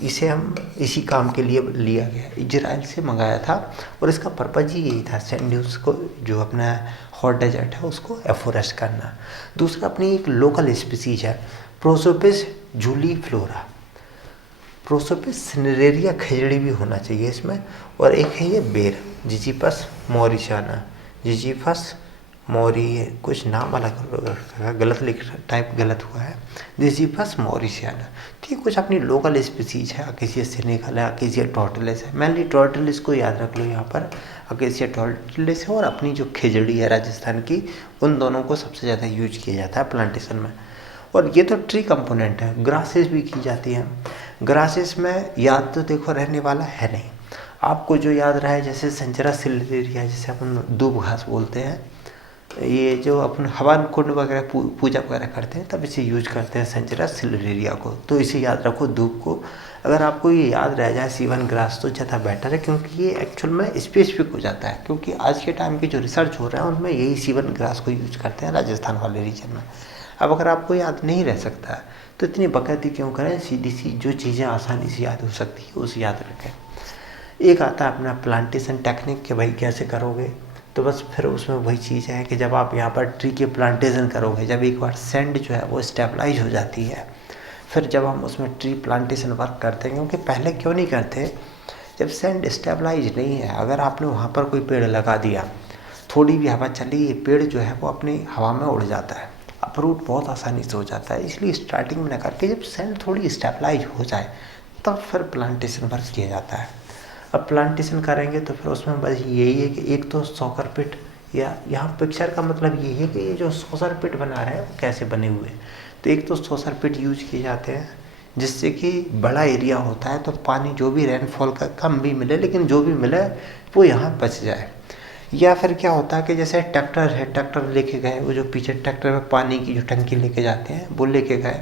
इसे हम इसी काम के लिए लिया गया, इजराइल से मंगाया था और इसका पर्पज ही यही था, सैंड ड्यून्स को जो अपना हॉट डेजर्ट है उसको एफोरेस्ट करना। दूसरा अपनी एक लोकल स्पीसीज है प्रोसोपिस जूलीफ्लोरा। प्रोसोपिस सिनेरेरिया खजड़ी भी होना चाहिए इसमें, और एक है ये बेर जिजीपस मॉरिशाना। जिजीपस मॉरी कुछ नाम अलग गलत लिख टाइप गलत हुआ है, जिजीपस मॉरिशियाना। ठीक कुछ अपनी लोकल स्पीसीज है, अकेसिया सेनेगल है, अकेसिया टॉर्टलिस है। मेनली टॉर्टलिस को याद रख लो यहाँ पर, अकेसिया टॉर्टलिस है और अपनी जो खिजड़ी है राजस्थान की, उन दोनों को सबसे ज़्यादा यूज किया जाता है प्लांटेशन में। और ये तो ट्री कंपोनेंट है, ग्रासेस भी की जाती हैं। ग्रासेस में याद तो देखो रहने वाला है नहीं, आपको जो याद रहा है जैसे संचरा सिल्वेरिया, जिसे अपन दूब घास बोलते हैं, ये जो अपन हवन कुंड वगैरह पूजा वगैरह करते हैं तब इसे यूज करते हैं संचरा सिल्वेरिया को, तो इसे याद रखो धूप को। अगर आपको ये याद रह जाए सीवन ग्रास तो ज़्यादा बेटर है, क्योंकि ये एक्चुअल में स्पेसिफिक हो जाता है, क्योंकि आज के टाइम की जो रिसर्च हो रहा है उनमें यही सीवन ग्रास को यूज करते हैं राजस्थान वाले रीजन में। अब अगर आपको याद नहीं रह सकता तो इतनी बकैती क्यों करें, सीधी सी जो चीज़ें आसानी से याद हो सकती है उसे याद रखें। एक आता है अपना प्लांटेशन टेक्निक कि भाई कैसे करोगे, तो बस फिर उसमें वही चीज़ है कि जब आप यहाँ पर ट्री के प्लांटेशन करोगे, जब एक बार सैंड जो है वो स्टेबलाइज हो जाती है, फिर जब हम उसमें ट्री प्लांटेशन वर्क करते हैं, क्योंकि पहले क्यों नहीं करते, जब सैंड स्टेबलाइज नहीं है, अगर आपने वहाँ पर कोई पेड़ लगा दिया, थोड़ी भी हवा चली, ये पेड़ जो है वो अपनी हवा में उड़ जाता है, अपरूट बहुत आसानी से हो जाता है। इसलिए स्टार्टिंग में न करके जब सैंड थोड़ी स्टेबलाइज हो जाए तब फिर प्लांटेशन वर्क किया जाता है। अब प्लांटेशन करेंगे तो फिर उसमें बस यही है कि एक तो सॉकर पिट, या यहाँ पिक्चर का मतलब ये है कि ये जो सॉकर पिट बना रहे हैं वो कैसे बने हुए हैं। तो एक तो सॉकर पिट यूज किए जाते हैं जिससे कि बड़ा एरिया होता है तो पानी जो भी रेनफॉल का कम भी मिले, लेकिन जो भी मिले वो यहाँ बच जाए। या फिर क्या होता है कि जैसे ट्रैक्टर है, ट्रैक्टर लेके गए, वो जो पीछे ट्रैक्टर में पानी की जो टंकी लेके जाते हैं वो लेके गए,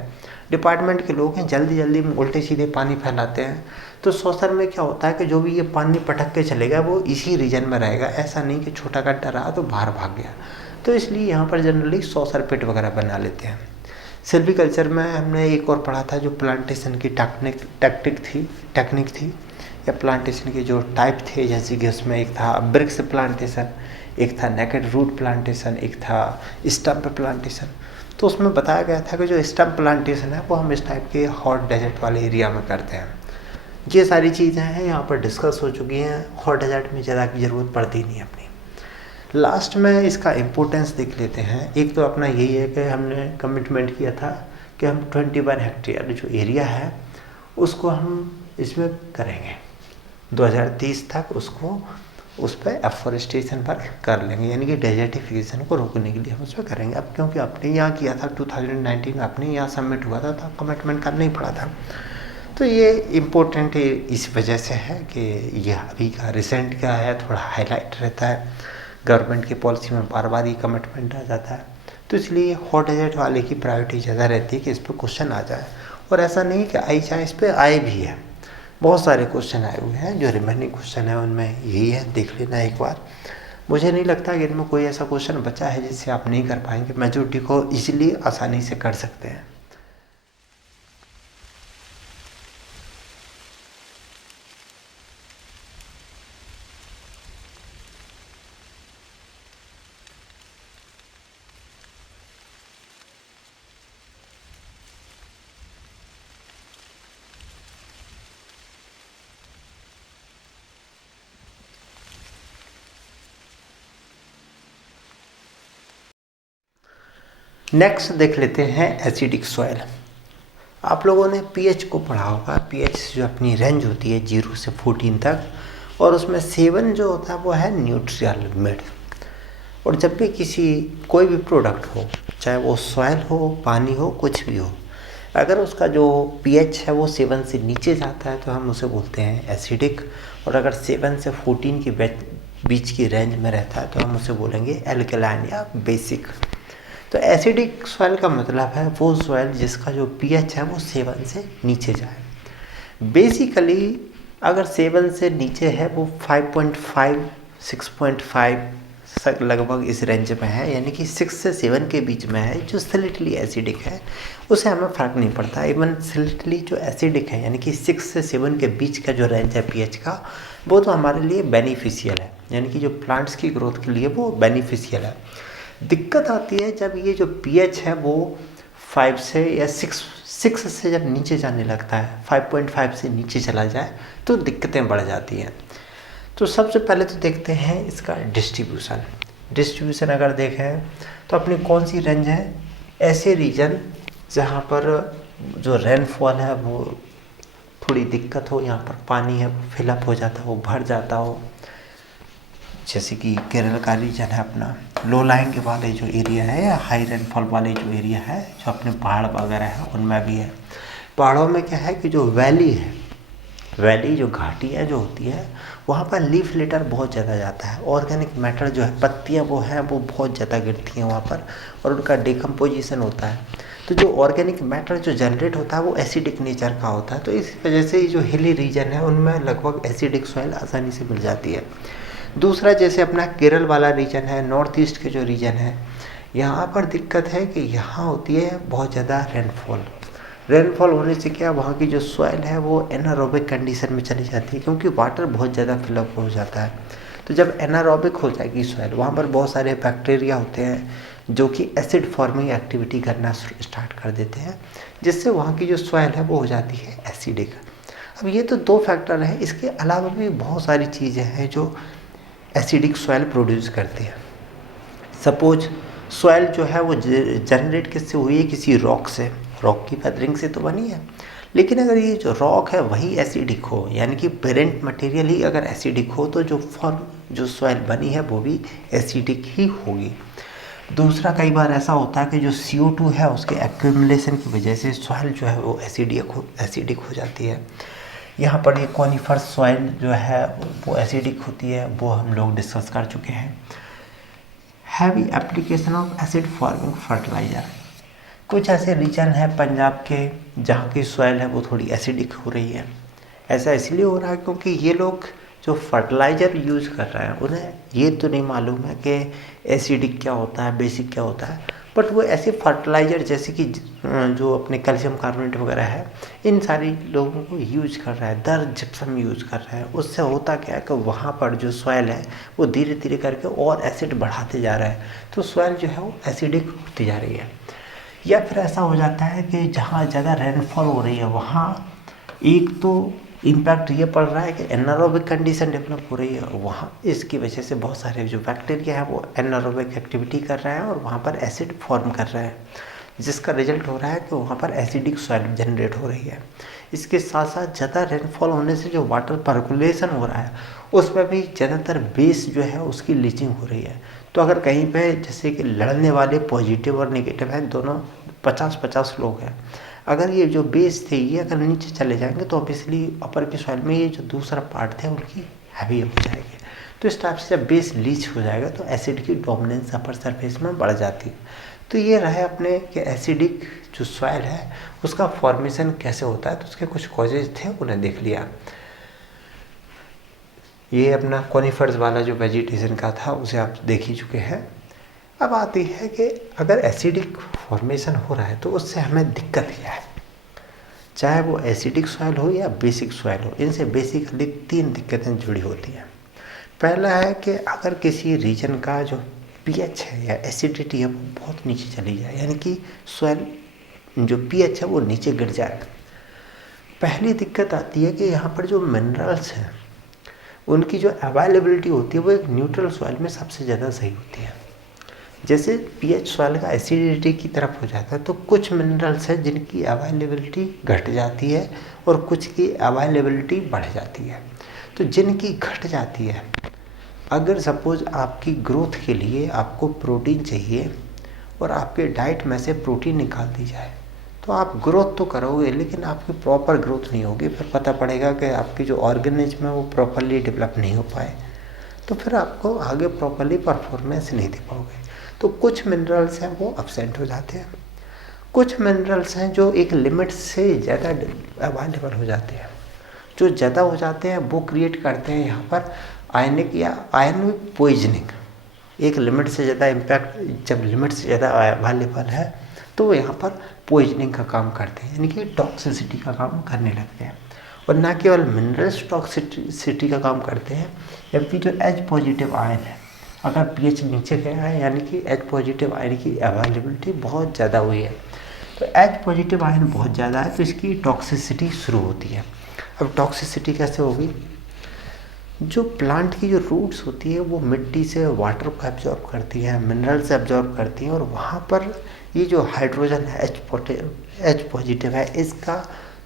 डिपार्टमेंट के लोग हैं, जल्दी जल्दी में उल्टे सीधे पानी फैलाते हैं। तो सॉसर में क्या होता है कि जो भी ये पानी पटक के चलेगा वो इसी रीजन में रहेगा, ऐसा नहीं कि छोटा गड्ढा रहा तो बाहर भाग गया। तो इसलिए यहाँ पर जनरली सॉसर पिट वगैरह बना लेते हैं। सिल्वीकल्चर में हमने एक और पढ़ा था जो प्लांटेशन की टेक्निक थी या प्लांटेशन के जो टाइप थे, जैसे कि उसमें एक था ब्रिक्स प्लांटेशन, एक था नेकेड रूट प्लांटेशन, एक था स्टम्प प्लांटेशन। तो उसमें बताया गया था कि जो स्टम्प प्लांटेशन है वो हम इस टाइप के हॉट डेजर्ट वाले एरिया में करते हैं। ये सारी चीज़ें हैं यहाँ पर डिस्कस हो चुकी हैं, हॉट डेजर्ट में ज़्यादा की ज़रूरत पड़ती नहीं अपनी। लास्ट में इसका इम्पोर्टेंस देख लेते हैं। एक तो अपना यही है कि हमने कमिटमेंट किया था कि हम 21 हेक्टेयर जो एरिया है उसको हम इसमें करेंगे 2030 तक, उसको उस पर एफॉरेस्टेशन वर्क कर लेंगे, यानी कि डेजर्टिफिकेशन को रोकने के लिए हम उस पर करेंगे। अब क्योंकि आपने यहाँ किया था 2019 में, अपने यहाँ सबमिट हुआ था तो कमिटमेंट करना ही पड़ा था। तो ये इम्पोर्टेंट इस वजह से है कि यह अभी का रिसेंट का है, थोड़ा हाईलाइट रहता है, गवर्नमेंट की पॉलिसी में बार बार ये कमिटमेंट आ जाता है। तो इसलिए हॉट डेजर्ट वाले की प्रायोरिटी ज़्यादा रहती है कि इस पर क्वेश्चन आ जाए, और ऐसा नहीं कि आई चाहे, इस पर आए भी है, बहुत सारे क्वेश्चन आए हुए हैं। जो रिमेनिंग क्वेश्चन है उनमें यही है, देख लेना एक बार। मुझे नहीं लगता कि इनमें कोई ऐसा क्वेश्चन बचा है जिससे आप नहीं कर पाएंगे, मेजॉरिटी को इजीली आसानी से कर सकते हैं। नेक्स्ट देख लेते हैं एसिडिक सॉइल। आप लोगों ने पीएच को पढ़ा होगा। पीएच जो अपनी रेंज होती है 0 से 14 तक, और उसमें 7 जो होता है वो है न्यूट्रल मिड। और जब भी कोई भी प्रोडक्ट हो, चाहे वो सॉइल हो, पानी हो, कुछ भी हो, अगर उसका जो पीएच है वो 7 से नीचे जाता है तो हम उसे बोलते हैं एसिडिक, और अगर 7 से 14 के बीच की रेंज में रहता है तो हम उसे बोलेंगे एल्कलाइन या बेसिक। तो एसिडिक सॉइल का मतलब है वो सॉइल जिसका जो पीएच है वो 7 से नीचे जाए। बेसिकली अगर 7 से नीचे है वो 5.5 6.5 लगभग इस रेंज में है, यानी कि 6 से 7 के बीच में है, जो स्लिटली एसिडिक है, उसे हमें फ़र्क नहीं पड़ता। इवन स्लिटली जो एसिडिक है यानी कि 6 से 7 के बीच का जो रेंज है पीएच का, वो तो हमारे लिए बेनिफिशियल है, यानी कि जो प्लांट्स की ग्रोथ के लिए वो बेनिफिशियल है। दिक्कत आती है जब ये जो पीएच है वो 5 से या 6 से जब नीचे जाने लगता है, 5.5 से नीचे चला जाए तो दिक्कतें बढ़ जाती हैं। तो सबसे पहले तो देखते हैं इसका डिस्ट्रीब्यूशन अगर देखें तो अपनी कौन सी रेंज है, ऐसे रीजन जहाँ पर जो रेनफॉल है वो थोड़ी दिक्कत हो, यहाँ पर पानी है वो फिलअप हो जाता हो, भर जाता हो, जैसे कि केरल का रीजन है अपना, लो लाइंग वाले जो एरिया है या हाई रेनफॉल वाले जो एरिया है, जो अपने पहाड़ वगैरह है उनमें भी है। पहाड़ों में क्या है कि जो वैली जो घाटियाँ जो होती है वहाँ पर लीफ लिटर बहुत ज़्यादा जाता है, ऑर्गेनिक मैटर जो है, पत्तियाँ वो हैं वो बहुत ज़्यादा गिरती हैं वहाँ पर, और उनका डिकम्पोजिशन होता है। तो जो ऑर्गेनिक मैटर जो जनरेट होता है वो एसिडिक नेचर का होता है। तो इस वजह से जो हिली रीजन है उनमें लगभग एसिडिक सॉइल आसानी से मिल जाती है। दूसरा जैसे अपना केरल वाला रीजन है, नॉर्थ ईस्ट के जो रीजन है, यहाँ पर दिक्कत है कि यहाँ होती है बहुत ज़्यादा रेनफॉल होने से क्या वहाँ की जो सॉइल है वो एनारोबिक कंडीशन में चली जाती है, क्योंकि वाटर बहुत ज़्यादा फिलअप हो जाता है। तो जब एनारोबिक हो जाएगी सॉइल, वहाँ पर बहुत सारे बैक्टीरिया होते हैं जो कि एसिड फॉर्मिंग एक्टिविटी करना स्टार्ट कर देते हैं, जिससे वहाँ की जो सॉइल है वो हो जाती है एसिडिक। अब ये तो 2 फैक्टर हैं, इसके अलावा भी बहुत सारी चीज़ें हैं जो एसिडिक सॉइल प्रोड्यूस करती है। सपोज सॉइल जो है वो जनरेट किससे हुई है, किसी रॉक से, रॉक की फेदरिंग से तो बनी है, लेकिन अगर ये जो रॉक है वही एसिडिक हो, यानी कि पेरेंट मटेरियल ही अगर एसिडिक हो, तो जो सॉइल बनी है वो भी एसिडिक ही होगी। दूसरा, कई बार ऐसा होता है कि जो CO2 है उसके एक्यूमुलेशन की वजह से सॉइल जो है वो एसिडिक हो जाती है। यहाँ पर ये कॉनिफर सॉइल जो है वो एसिडिक होती है, वो हम लोग डिस्कस कर चुके हैं। Heavy application of acid forming fertiliser, कुछ ऐसे रीजन है पंजाब के जहाँ की सॉइल है वो थोड़ी एसिडिक हो रही है। ऐसा इसलिए हो रहा है क्योंकि ये लोग जो फर्टिलाइज़र यूज़ कर रहे हैं उन्हें ये तो नहीं मालूम है कि एसिडिक क्या होता है, बेसिक क्या होता है, बट वो ऐसे फर्टिलाइज़र जैसे कि जो अपने कैल्शियम कार्बोनेट वगैरह है, इन सारी लोगों को यूज कर रहा है, जिप्सम यूज कर रहा है। उससे होता क्या है कि वहाँ पर जो सॉइल है वो धीरे धीरे करके और एसिड बढ़ाते जा रहा है, तो सॉइल जो है वो एसिडिक होती जा रही है। या फिर ऐसा हो जाता है कि जहाँ ज़्यादा रेनफॉल हो रही है वहाँ एक तो इम्पैक्ट ये पड़ रहा है कि एनारोबिक कंडीशन डेवलप हो रही है, वहाँ इसकी वजह से बहुत सारे जो बैक्टीरिया है वो एनारोबिक एक्टिविटी कर रहे हैं और वहाँ पर एसिड फॉर्म कर रहे हैं, जिसका रिजल्ट हो रहा है कि वहाँ पर एसिडिक सॉइल जनरेट हो रही है। इसके साथ साथ ज़्यादा रेनफॉल होने से जो वाटर पर्कुलेशन हो रहा है उसमें भी ज़्यादातर बेस जो है उसकी लीचिंग हो रही है। तो अगर कहीं पे जैसे कि लड़ने वाले पॉजिटिव और नेगेटिव हैं, दोनों 50-50 लोग हैं, अगर ये जो बेस थे ये अगर नीचे चले जाएंगे तो ऑब्वियसली अपर की सॉइल में ये जो दूसरा पार्ट थे उनकी हैवी हो जाएगी। तो इस टाइप से जब बेस लीच हो जाएगा तो एसिड की डोमिनेंस अपर सरफेस में बढ़ जाती है। तो ये रहे अपने कि एसिडिक जो सॉइल है उसका फॉर्मेशन कैसे होता है, तो उसके कुछ कॉजेज थे उन्हें देख लिया। ये अपना कॉनिफर्स वाला जो वेजिटेशन का था उसे आप देख ही चुके हैं। अब आती है कि अगर एसिडिक फॉर्मेशन हो रहा है तो उससे हमें दिक्कत क्या है, चाहे वो एसिडिक सॉइल हो या बेसिक सॉइल हो, इनसे बेसिकली 3 दिक्कतें जुड़ी होती हैं। पहला है कि अगर किसी रीजन का जो पीएच है या एसिडिटी है वो बहुत नीचे चली जाए, यानी कि सॉइल जो पीएच है वो नीचे गिर जाए, पहली दिक्कत आती है कि यहाँ पर जो मिनरल्स हैं उनकी जो अवेलेबिलिटी होती है वो एक न्यूट्रल सॉइल में सबसे ज़्यादा सही होती है। जैसे पीएच सॉइल का एसिडिटी की तरफ हो जाता है तो कुछ मिनरल्स हैं जिनकी अवेलेबिलिटी घट जाती है और कुछ की अवेलेबिलिटी बढ़ जाती है। तो जिनकी घट जाती है, अगर सपोज आपकी ग्रोथ के लिए आपको प्रोटीन चाहिए और आपके डाइट में से प्रोटीन निकाल दी जाए तो आप ग्रोथ तो करोगे लेकिन आपकी प्रॉपर ग्रोथ नहीं होगी। फिर पता पड़ेगा कि आपकी जो ऑर्गेनिज्म है वो प्रॉपरली डेवलप नहीं हो पाए, तो फिर आपको आगे प्रॉपरली परफॉर्मेंस नहीं दे पाओगे। तो कुछ मिनरल्स हैं वो एब्सेंट हो जाते हैं, कुछ मिनरल्स हैं जो एक लिमिट से ज़्यादा अवेलेबल हो जाते हैं। जो ज़्यादा हो जाते हैं वो क्रिएट करते हैं यहाँ पर आयनिक या आयनिक पॉइजनिंग। एक लिमिट से ज़्यादा इम्पैक्ट, जब लिमिट से ज़्यादा अवेलेबल है तो वो यहाँ पर पॉइजनिंग का काम करते हैं, यानी कि टॉक्सिसिटी का काम करने लगते हैं। और ना केवल मिनरल्स टॉक्सिसिटी का काम करते हैं, जबकि जो एच पॉजिटिव आयन है, अगर पीएच नीचे गया है यानी कि एच पॉजिटिव आयन की अवेलेबिलिटी बहुत ज़्यादा हुई है, तो एच पॉजिटिव आयन बहुत ज़्यादा है तो इसकी टॉक्सिसिटी शुरू होती है। अब टॉक्सिसिटी कैसे होगी? जो प्लांट की जो रूट्स होती है वो मिट्टी से वाटर को एब्जॉर्ब करती है, मिनरल से एब्जॉर्ब करती हैं, और वहाँ पर ये जो हाइड्रोजन है एच पॉजिटिव है, इसका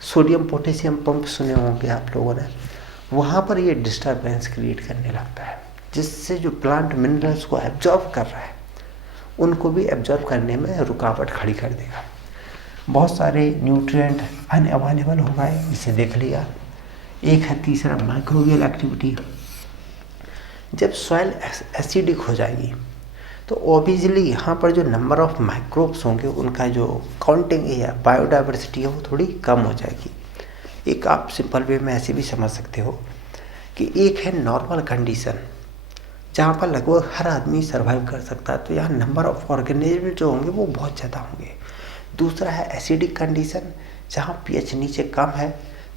सोडियम पोटेशियम पंप सुने होंगे आप लोगों ने, वहाँ पर ये डिस्टर्बेंस क्रिएट करने लगता है, जिससे जो प्लांट मिनरल्स को एब्जॉर्ब कर रहा है उनको भी एब्जॉर्ब करने में रुकावट खड़ी कर देगा। बहुत सारे न्यूट्रिएंट अनअवेलेबल हो गए, इसे देख लिया। एक है तीसरा माइक्रोबियल एक्टिविटी। जब सॉइल एसिडिक हो जाएगी तो ऑब्वियसली यहाँ पर जो नंबर ऑफ माइक्रोब्स होंगे उनका जो काउंटिंग या बायोडाइवर्सिटी है वो थोड़ी कम हो जाएगी। एक आप सिंपल वे में ऐसे भी समझ सकते हो कि एक है नॉर्मल कंडीशन जहाँ पर लगभग हर आदमी सर्वाइव कर सकता है, तो यहाँ नंबर ऑफ ऑर्गेनिज्म जो होंगे वो बहुत ज़्यादा होंगे। दूसरा है एसिडिक कंडीशन जहाँ पीएच नीचे कम है,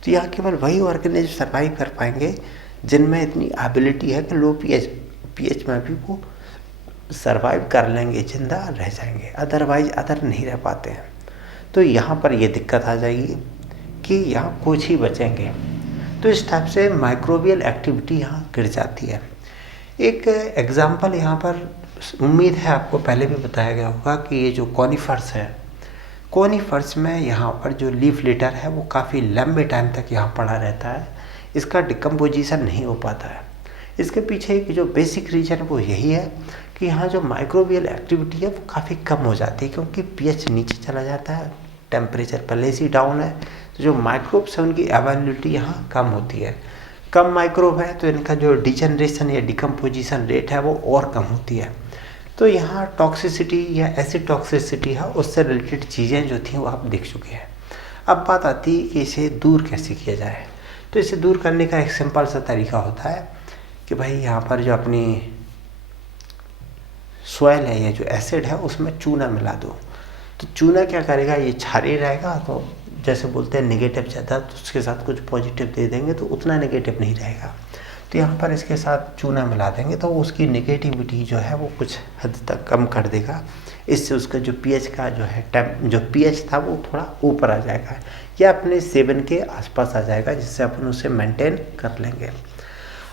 तो यहाँ केवल वही ऑर्गेनिज्म सर्वाइव कर पाएंगे जिनमें इतनी एबिलिटी है कि लो पीएच में भी वो सर्वाइव कर लेंगे, जिंदा रह जाएंगे, अदरवाइज अदर नहीं रह पाते हैं। तो यहाँ पर ये दिक्कत आ जाएगी कि यहाँ कुछ ही बचेंगे, तो इस टाइप से माइक्रोबियल एक्टिविटी यहाँ गिर जाती है। एक एग्जाम्पल यहाँ पर उम्मीद है आपको पहले भी बताया गया होगा कि ये जो कॉनिफर्स है, कॉनिफर्स में यहाँ पर जो लीफ लिटर है वो काफ़ी लंबे टाइम तक यहाँ पड़ा रहता है, इसका डिकम्पोजिशन नहीं हो पाता है। इसके पीछे एक जो बेसिक रीज़न वो यही है कि यहाँ जो माइक्रोबियल एक्टिविटी है वो काफ़ी कम हो जाती है, क्योंकि पीएच नीचे चला जाता है, टेम्परेचर पहले से डाउन है, तो जो माइक्रोब्स है उनकी अवेलेबिलिटी यहाँ कम होती है। कम माइक्रोब है तो इनका जो डिजनरेशन या डिकम्पोजिशन रेट है वो और कम होती है। तो यहाँ टॉक्सिसिटी या एसिड टॉक्सिसिटी है उससे रिलेटेड चीज़ें जो थी वो आप देख चुके हैं। अब बात आती है कि इसे दूर कैसे किया जाए। तो इसे दूर करने का एक सिंपल सा तरीका होता है कि भाई यहाँ पर जो अपनी सॉइल है या जो एसिड है उसमें चूना मिला दो। तो चूना क्या करेगा, ये क्षारीय रहेगा, तो जैसे बोलते हैं नेगेटिव ज़्यादा तो उसके साथ कुछ पॉजिटिव दे देंगे तो उतना नेगेटिव नहीं रहेगा। तो यहाँ पर इसके साथ चूना मिला देंगे तो उसकी नेगेटिविटी जो है वो कुछ हद तक कम कर देगा। इससे उसका जो पीएच का जो है जो पीएच था वो थोड़ा ऊपर आ जाएगा या अपने 7 के आसपास आ जाएगा, जिससे अपन उसे मेंटेन कर लेंगे।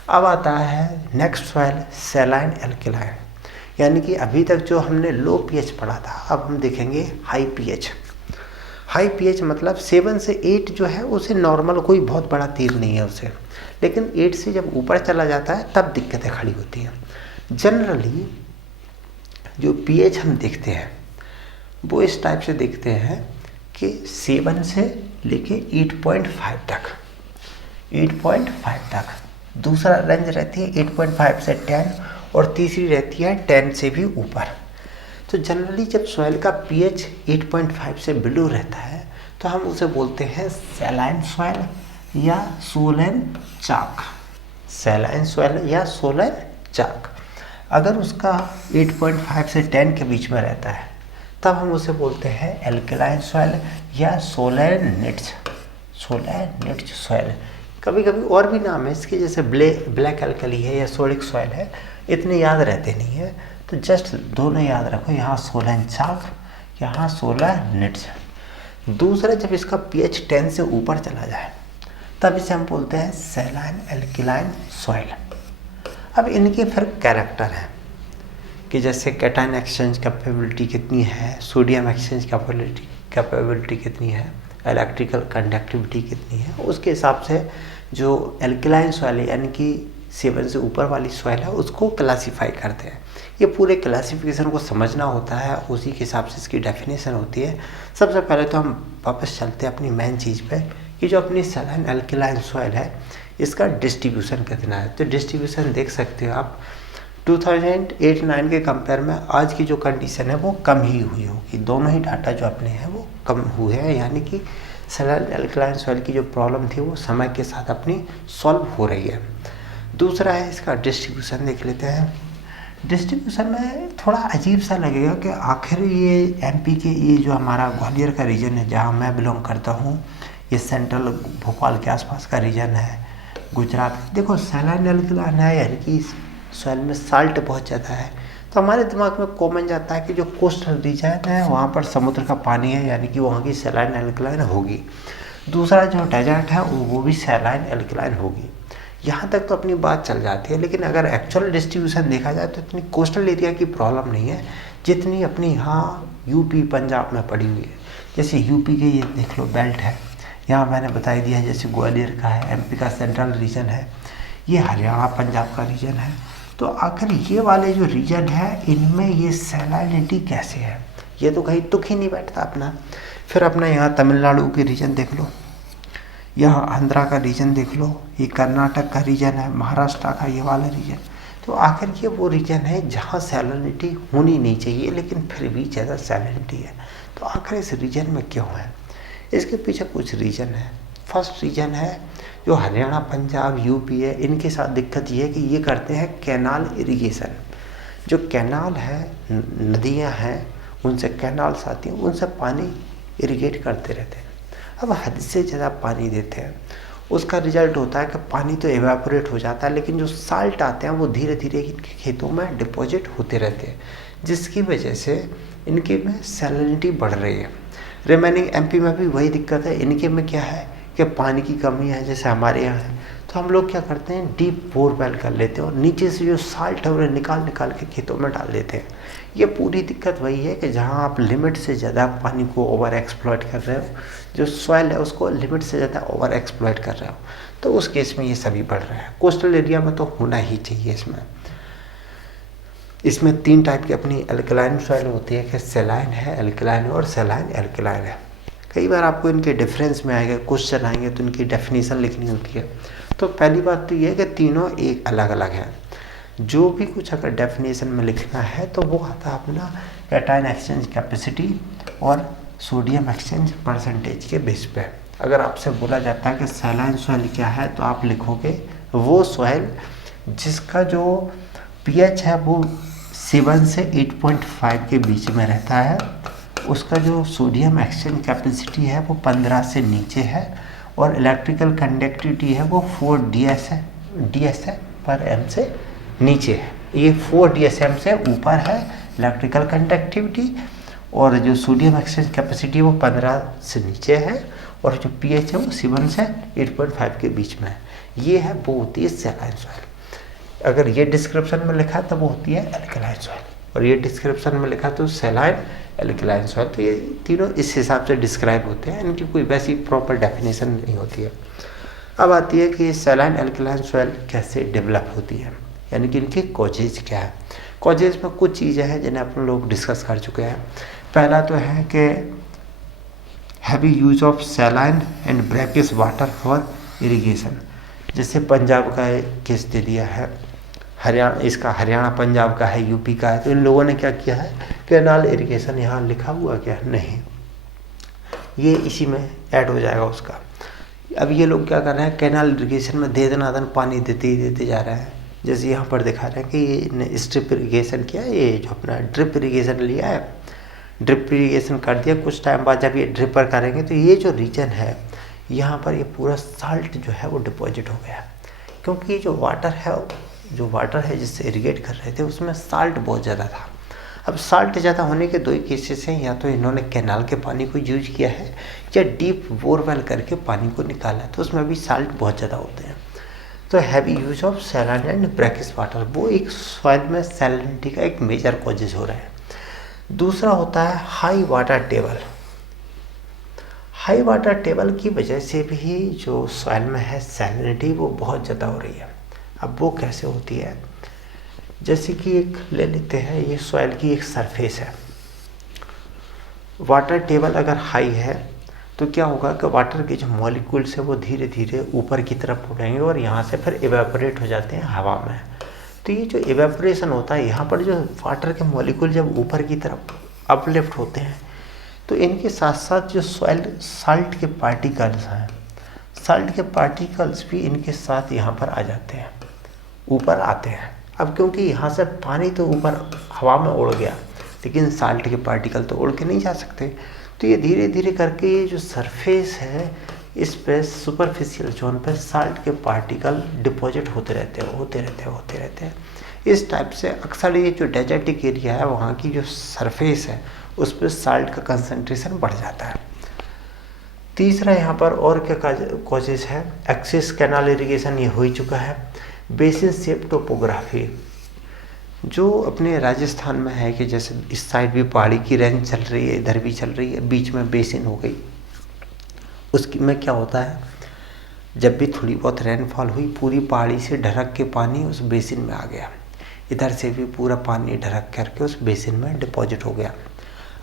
अब आता है नेक्स्ट सॉइल सैलाइन एल्कलाइन, यानी कि अभी तक जो हमने लो पीएच पढ़ा था अब हम देखेंगे हाई पीएच। हाई पीएच मतलब 7 से 8 जो है उसे नॉर्मल, कोई बहुत बड़ा तीर नहीं है उसे, लेकिन 8 से जब ऊपर चला जाता है तब दिक्कतें खड़ी होती हैं। जनरली जो पीएच हम देखते हैं वो इस टाइप से देखते हैं कि 7 से लेके 8.5 तक, 8.5 तक। दूसरा रेंज रहती है 8.5 से 10 और तीसरी रहती है 10 से भी ऊपर। तो जनरली जब सॉइल का पीएच 8.5 से बिलो रहता है तो हम उसे बोलते हैं सैलाइन सॉइल या सोलैन चाक, सैलाइन सॉइल या सोलैन चाक। अगर उसका 8.5 से 10 के बीच में रहता है तब हम उसे बोलते हैं एल्कलाइन सॉइल या सोलैनिट्स, सोलैनिट्स सॉइल। कभी कभी और भी नाम है इसके, जैसे ब्लैक एल्कली है या सोडिक सॉइल है, इतने याद रहते नहीं है, तो जस्ट दोनों याद रखो, यहाँ सोलैन चाक, यहाँ सोलैनिट्स। दूसरा जब इसका पीएच 10 से ऊपर चला जाए तब इसे हम बोलते हैं सैलाइन एल्कलाइन सॉइल। अब इनके फिर कैरेक्टर हैं कि जैसे कैटायन एक्सचेंज कैपेबिलिटी कितनी है, सोडियम एक्सचेंज कैपेबिलिटी कितनी है, इलेक्ट्रिकल कंडक्टिविटी कितनी है, उसके हिसाब से जो एल्कलाइन सॉइल है यानी कि 7 से ऊपर वाली सॉइल है उसको क्लासीफाई करते हैं। ये पूरे क्लासिफिकेशन को समझना होता है, उसी के हिसाब से इसकी डेफिनेशन होती है। सबसे पहले तो हम वापस चलते हैं अपनी मेन चीज़ पे कि जो अपनी सैलाइन एल्कलाइन सॉइल है इसका डिस्ट्रीब्यूशन कितना है। तो डिस्ट्रीब्यूशन देख सकते हो आप 2008-9 के कंपेयर में आज की जो कंडीशन है वो कम ही हुई होगी। दोनों ही डाटा जो अपने हैं वो कम हुए हैं, यानी कि सैलाइन एल्कलाइन सॉइल की जो प्रॉब्लम थी वो समय के साथ अपनी सॉल्व हो रही है। दूसरा है इसका डिस्ट्रीब्यूशन, देख लेते हैं। डिस्ट्रीब्यूशन में थोड़ा अजीब सा लगेगा कि आखिर ये एमपी के ये जो हमारा ग्वालियर का रीजन है जहाँ मैं बिलोंग करता हूँ, ये सेंट्रल भोपाल के आसपास का रीजन है, गुजरात। देखो सैलाइन एल्कलाइन है यानी कि सॉइल में साल्ट बहुत ज़्यादा है, तो हमारे दिमाग में कॉमन जाता है कि जो कोस्टल रीजन है वहाँ पर समुद्र का पानी है यानी कि वहाँ की सैलाइन एल्कलाइन होगी। दूसरा जो डेजर्ट है वो भी सैलाइन एल्कलाइन होगी। यहाँ तक तो अपनी बात चल जाती है, लेकिन अगर एक्चुअल डिस्ट्रीब्यूशन देखा जाए तो इतनी कोस्टल एरिया की प्रॉब्लम नहीं है जितनी अपनी यहाँ यूपी पंजाब में पड़ी हुई है। जैसे यूपी के ये देख लो बेल्ट है, यहाँ मैंने बता ही दिया, जैसे ग्वालियर का है, एमपी का सेंट्रल रीजन है, ये हरियाणा पंजाब का रीजन है। तो आखिर ये वाले जो रीजन है इनमें ये सैलाइनिटी कैसे है, ये तो कहीं तुक ही नहीं बैठता अपना। फिर अपना यहाँ तमिलनाडु के रीजन देख लो, यहाँ आंध्रा का रीजन देख लो, ये कर्नाटक का रीजन है, महाराष्ट्र का ये वाला रीजन। तो आखिर ये वो रीजन है जहाँ सैलिनिटी होनी नहीं चाहिए लेकिन फिर भी ज़्यादा सैलिनिटी है। तो आखिर इस रीजन में क्यों है, इसके पीछे कुछ रीजन है। फर्स्ट रीजन है जो हरियाणा पंजाब यूपी है, इनके साथ दिक्कत ये है कि ये करते हैं कैनाल इरिगेशन। जो कैनाल है, नदियाँ हैं, उनसे कैनाल्स आती हैं, उनसे पानी इरिगेट करते रहते हैं। अब हद से ज़्यादा पानी देते हैं, उसका रिजल्ट होता है कि पानी तो एवेपोरेट हो जाता है, लेकिन जो साल्ट आते हैं वो धीरे धीरे इनके खेतों में डिपॉजिट होते रहते हैं, जिसकी वजह से इनके में सैलिनिटी बढ़ रही है। रिमेनिंग एमपी में भी वही दिक्कत है, इनके में क्या है कि पानी की कमी है जैसे हमारे यहाँ है। तो हम लोग क्या करते हैं, डीप बोरवेल कर लेते हैं और नीचे से जो साल्ट है उन्हें निकाल निकाल के खेतों में डाल देते हैं। ये पूरी दिक्कत वही है कि जहाँ आप लिमिट से ज़्यादा पानी को ओवर एक्सप्लॉइट कर रहे हो, जो सॉइल है उसको लिमिट से ज़्यादा ओवर एक्सप्लॉइट कर रहे हो, तो उस केस में ये सभी बढ़ रहा है। कोस्टल एरिया में तो होना ही चाहिए। इसमें 3 टाइप की अपनी एल्कलाइन सॉइल होती है कि सैलाइन है, एल्कलाइन है और सैलाइन एल्कलाइन है। कई बार आपको इनके डिफरेंस में आएगा, क्वेश्चन आएंगे तो इनकी डेफिनेशन लिखनी होती है। तो पहली बात तो ये है कि तीनों एक अलग अलग हैं। जो भी कुछ अगर डेफिनेशन में लिखना है तो वो आता है अपना कैटायन एक्सचेंज कैपेसिटी और सोडियम एक्सचेंज परसेंटेज के बेस पे। अगर आपसे बोला जाता है कि सैलाइन सॉइल क्या है तो आप लिखोगे वो सॉइल जिसका जो पीएच है वो 7 से 8.5 के बीच में रहता है, उसका जो सोडियम एक्सचेंज कैपेसिटी है वो 15 से नीचे है और इलेक्ट्रिकल कंडक्टिविटी है वो 4 DSM पर एम से नीचे है। ये 4 DSM से ऊपर है इलेक्ट्रिकल कंडक्टिविटी, और जो सोडियम एक्सचेंज कैपेसिटी है वो 15 से नीचे है और जो पीएच है वो 7 से 8.5 के बीच में है। ये है वो होती है सैलाइन सॉइल। अगर ये डिस्क्रिप्शन में लिखा तो वो होती है एल्कलाइन सॉइल, और ये डिस्क्रिप्शन में लिखा तो सैलाइन एल्कलाइन सॉइल। तो ये तीनों इस हिसाब से डिस्क्राइब होते हैं, इनकी कोई वैसी प्रॉपर डेफिनेशन नहीं होती है। अब आती है कि सैलाइन एल्कलाइन सॉइल कैसे डेवलप होती है, यानी कि इनके कॉजेज क्या है। कॉजेज में कुछ चीज़ें हैं जिन्हें अपन लोग डिस्कस कर चुके हैं। पहला तो है कि heavy use of saline and brackish water for irrigation. जैसे पंजाब का केस दे दिया है, हरियाणा पंजाब का है, यूपी का है, तो इन लोगों ने क्या किया है, कैनाल इरिगेशन यहाँ लिखा हुआ क्या नहीं, ये इसी में ऐड हो जाएगा उसका। अब ये लोग क्या कर रहे हैं, कैनाल इरिगेशन में दे दनादन पानी देते जा रहे हैं। जैसे यहाँ पर दिखा रहे हैं कि ये स्ट्रिप इरिगेशन किया, ये जो अपना ड्रिप इरिगेशन लिया है, ड्रिप इरिगेशन कर दिया। कुछ टाइम बाद जब ये ड्रिपर करेंगे तो ये जो रीजन है यहाँ पर ये पूरा साल्ट जो है वो डिपॉजिट हो गया, क्योंकि ये जो वाटर है जिससे इरिगेट कर रहे थे उसमें साल्ट बहुत ज़्यादा था। अब साल्ट ज़्यादा होने के 2 केसेस हैं, या तो इन्होंने कैनाल के पानी को यूज किया है या डीप बोरवेल करके पानी को निकाला है, तो उसमें भी साल्ट बहुत ज़्यादा होते हैं। तो heavy use of saline and brackish water, वो एक सॉइल में सैलिनिटी का एक मेजर कॉजेज हो रहा है। दूसरा होता है high water table. High water table की वजह से भी जो सॉइल में है सैलिनिटी वो बहुत ज़्यादा हो रही है। अब वो कैसे होती है, जैसे कि एक ले लेते हैं, ये सॉइल की एक सरफेस है, वाटर टेबल अगर हाई है तो क्या होगा कि वाटर के जो मॉलिक्यूल्स है वो धीरे धीरे ऊपर की तरफ उड़ेंगे और यहाँ से फिर इवेपोरेट हो जाते हैं हवा में। तो ये जो इवेपोरेशन होता है, यहाँ पर जो वाटर के मॉलिक्यूल जब ऊपर की तरफ अपलिफ्ट होते हैं तो इनके साथ साथ जो सॉइल साल्ट के पार्टिकल्स हैं, साल्ट के पार्टिकल्स भी इनके साथ यहाँ पर आ जाते हैं, ऊपर आते हैं। अब क्योंकि यहाँ से पानी तो ऊपर हवा में उड़ गया, लेकिन साल्ट के पार्टिकल तो उड़ के नहीं जा सकते, तो ये धीरे धीरे करके ये जो सरफेस है इस पे सुपरफिशियल जोन पे साल्ट के पार्टिकल डिपॉजिट होते रहते हैं। इस टाइप से अक्सर ये जो डेजर्टिक एरिया है वहाँ की जो सरफेस है उस पर साल्ट का कंसंट्रेशन बढ़ जाता है। तीसरा यहाँ पर और क्या कॉजेज है, एक्सिस कैनाल इरिगेशन, ये हो ही चुका है। बेसिन शेप टोपोग्राफी, जो अपने राजस्थान में है कि जैसे इस साइड भी पहाड़ी की रेंज चल रही है, इधर भी चल रही है, बीच में बेसिन हो गई, उसकी में क्या होता है, जब भी थोड़ी बहुत रेनफॉल हुई पूरी पहाड़ी से ढरक के पानी उस बेसिन में आ गया, इधर से भी पूरा पानी ढरक करके उस बेसिन में डिपॉजिट हो गया।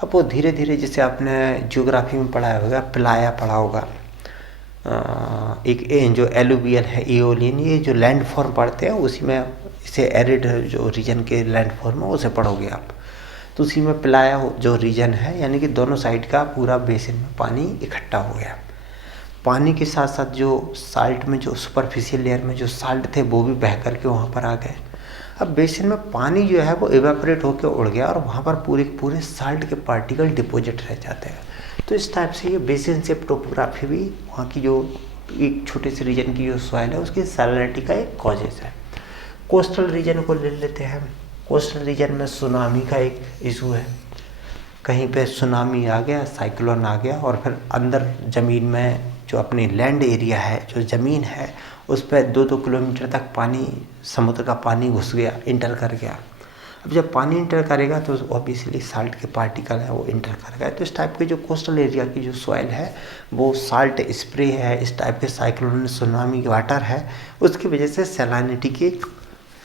अब वो धीरे धीरे, जैसे आपने ज्योग्राफी में पढ़ा होगा, प्लाया पढ़ा होगा, एक जो एलुवियल है, एओलियन, ये जो लैंड फॉर्म पढ़ते हैं उसी में, इसे एरिड जो रीजन के लैंड फॉर्म है उसे पढ़ोगे आप, तो उसी में प्लाया जो रीजन है, यानी कि दोनों साइड का पूरा बेसिन में पानी इकट्ठा हो गया। पानी के साथ साथ जो साल्ट में जो सुपरफिशियल लेयर में जो साल्ट थे वो भी बह करके वहाँ पर आ गए। अब बेसिन में पानी जो है वो इवेपोरेट होकर उड़ गया और वहाँ पर पूरे पूरे साल्ट के पार्टिकल डिपॉजिट रह जाते हैं। तो इस टाइप से ये बेसिन शेप टोपोग्राफी भी वहाँ की जो एक छोटे से रीजन की जो सॉइल है उसकी सैलिनिटी का एक कॉजेज है। कोस्टल रीजन को ले लेते हैं। कोस्टल रीजन में सुनामी का एक इशू है, कहीं पे सुनामी आ गया, साइक्लोन आ गया और फिर अंदर ज़मीन में जो अपनी लैंड एरिया है, जो ज़मीन है, उस पर 2-2 किलोमीटर तक पानी, समुद्र का पानी घुस गया, इंटर कर गया। अब जब पानी इंटर करेगा तो ऑब्वियसली साल्ट के पार्टिकल है वो इंटर कर गए। तो इस टाइप के जो कोस्टल एरिया की जो सॉइल है वो साल्ट स्प्रे है, इस टाइप के साइक्लोन, सुनामी वाटर है, उसकी वजह से सैलिनिटी के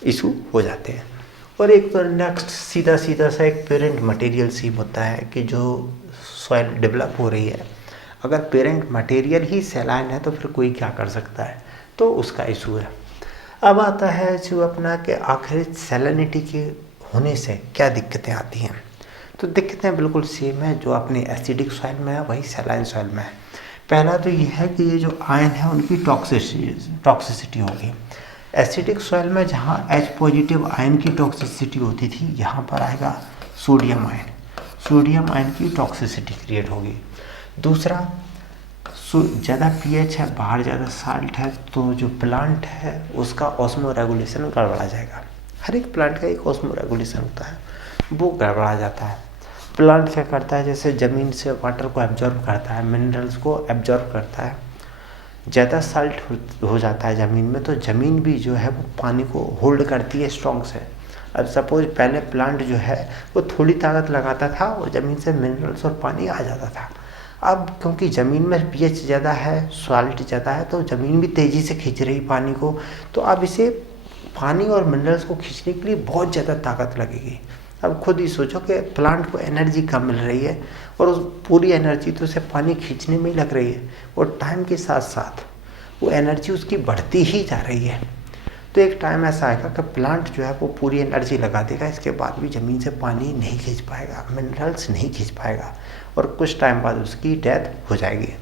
इशू हो जाते हैं। और एक तो नेक्स्ट सीधा सा एक पेरेंट मटेरियल सीम होता है कि जो सॉइल डेवलप हो रही है, अगर पेरेंट मटेरियल ही सैलाइन है तो फिर कोई क्या कर सकता है, तो उसका इशू है। अब आता है जो अपना कि आखिर सैलिनिटी के होने से क्या दिक्कतें आती हैं। तो दिक्कतें बिल्कुल सेम है जो अपनी एसिडिक सॉइल में है वही सैलाइन सॉइल में है। पहला तो ये है कि ये जो आयन है उनकी टॉक्सिसिटी होगी। एसिडिक सॉइल में जहाँ H पॉजिटिव आयन की टॉक्सिसिटी होती थी, यहाँ पर आएगा सोडियम आयन, सोडियम आयन की टॉक्सिसिटी क्रिएट होगी। दूसरा, ज़्यादा pH है, बाहर ज़्यादा साल्ट है, तो जो प्लांट है उसका ऑस्मो रेगुलेशन गड़बड़ा जाएगा। हर एक प्लांट का एक ऑस्मो रेगुलेशन होता है, वो गड़बड़ा जाता है। प्लांट क्या करता है, जैसे ज़मीन से वाटर को एब्जॉर्ब करता है, मिनरल्स को एब्जॉर्ब करता है। ज़्यादा साल्ट हो जाता है ज़मीन में तो ज़मीन भी जो है वो पानी को होल्ड करती है स्ट्रॉन्ग से। अब सपोज पहले प्लांट जो है वो थोड़ी ताकत लगाता था और ज़मीन से मिनरल्स और पानी आ जाता था। अब क्योंकि ज़मीन में pH ज़्यादा है, सॉल्ट ज़्यादा है, तो ज़मीन भी तेज़ी से खींच रही पानी को, तो अब इसे पानी और मिनरल्स को खींचने के लिए बहुत ज़्यादा ताकत लगेगी। अब खुद ही सोचो कि प्लांट को एनर्जी कम मिल रही है और उस पूरी एनर्जी तो उसे पानी खींचने में ही लग रही है और टाइम के साथ साथ वो एनर्जी उसकी बढ़ती ही जा रही है। तो एक टाइम ऐसा आएगा कि प्लांट जो है वो पूरी एनर्जी लगा देगा, इसके बाद भी ज़मीन से पानी नहीं खींच पाएगा, मिनरल्स नहीं खींच पाएगा और कुछ टाइम बाद उसकी डेथ हो जाएगी।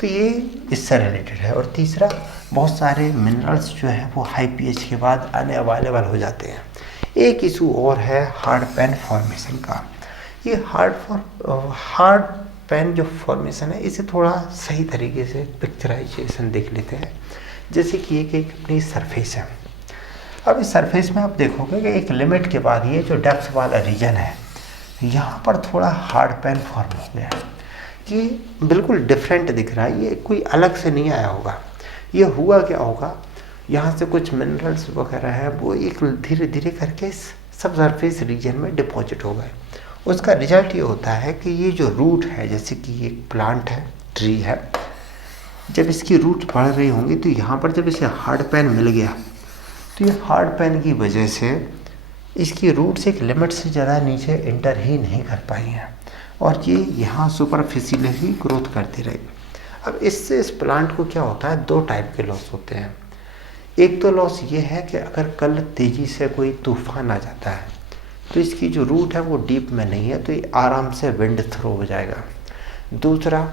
तो ये इससे रिलेटेड है। और तीसरा, बहुत सारे मिनरल्स जो है वो हाई pH के बाद अनअवेलेबल हो जाते हैं। एक इशू और है हार्ड पैन फॉर्मेशन का। ये हार्ड पैन जो फॉर्मेशन है इसे थोड़ा सही तरीके से पिक्चराइजेशन देख लेते हैं। जैसे कि एक अपनी सरफेस है। अब इस सरफेस में आप देखोगे कि एक लिमिट के बाद ये जो डेप्थ वाला रीजन है यहाँ पर थोड़ा हार्ड पैन फॉर्म हो गया है। ये बिल्कुल डिफरेंट दिख रहा है, ये कोई अलग से नहीं आया होगा। ये हुआ क्या होगा, यहाँ से कुछ मिनरल्स वगैरह है वो एक धीरे धीरे करके सब सरफेस रीजन में डिपॉजिट हो गए। उसका रिजल्ट ये होता है कि ये जो रूट है, जैसे कि एक प्लांट है, ट्री है, जब इसकी रूट बढ़ रही होंगी तो यहाँ पर जब इसे हार्ड पैन मिल गया तो ये हार्ड पैन की वजह से इसकी रूट्स एक लिमिट से ज़्यादा नीचे इंटर ही नहीं कर पाई हैं और ये यहाँ सुपरफिशियली ही ग्रोथ करती रही। अब इससे इस प्लांट को क्या होता है, दो टाइप के लॉस होते हैं। एक तो लॉस ये है कि अगर कल तेज़ी से कोई तूफान आ जाता है तो इसकी जो रूट है वो डीप में नहीं है तो ये आराम से विंड थ्रो हो जाएगा। दूसरा,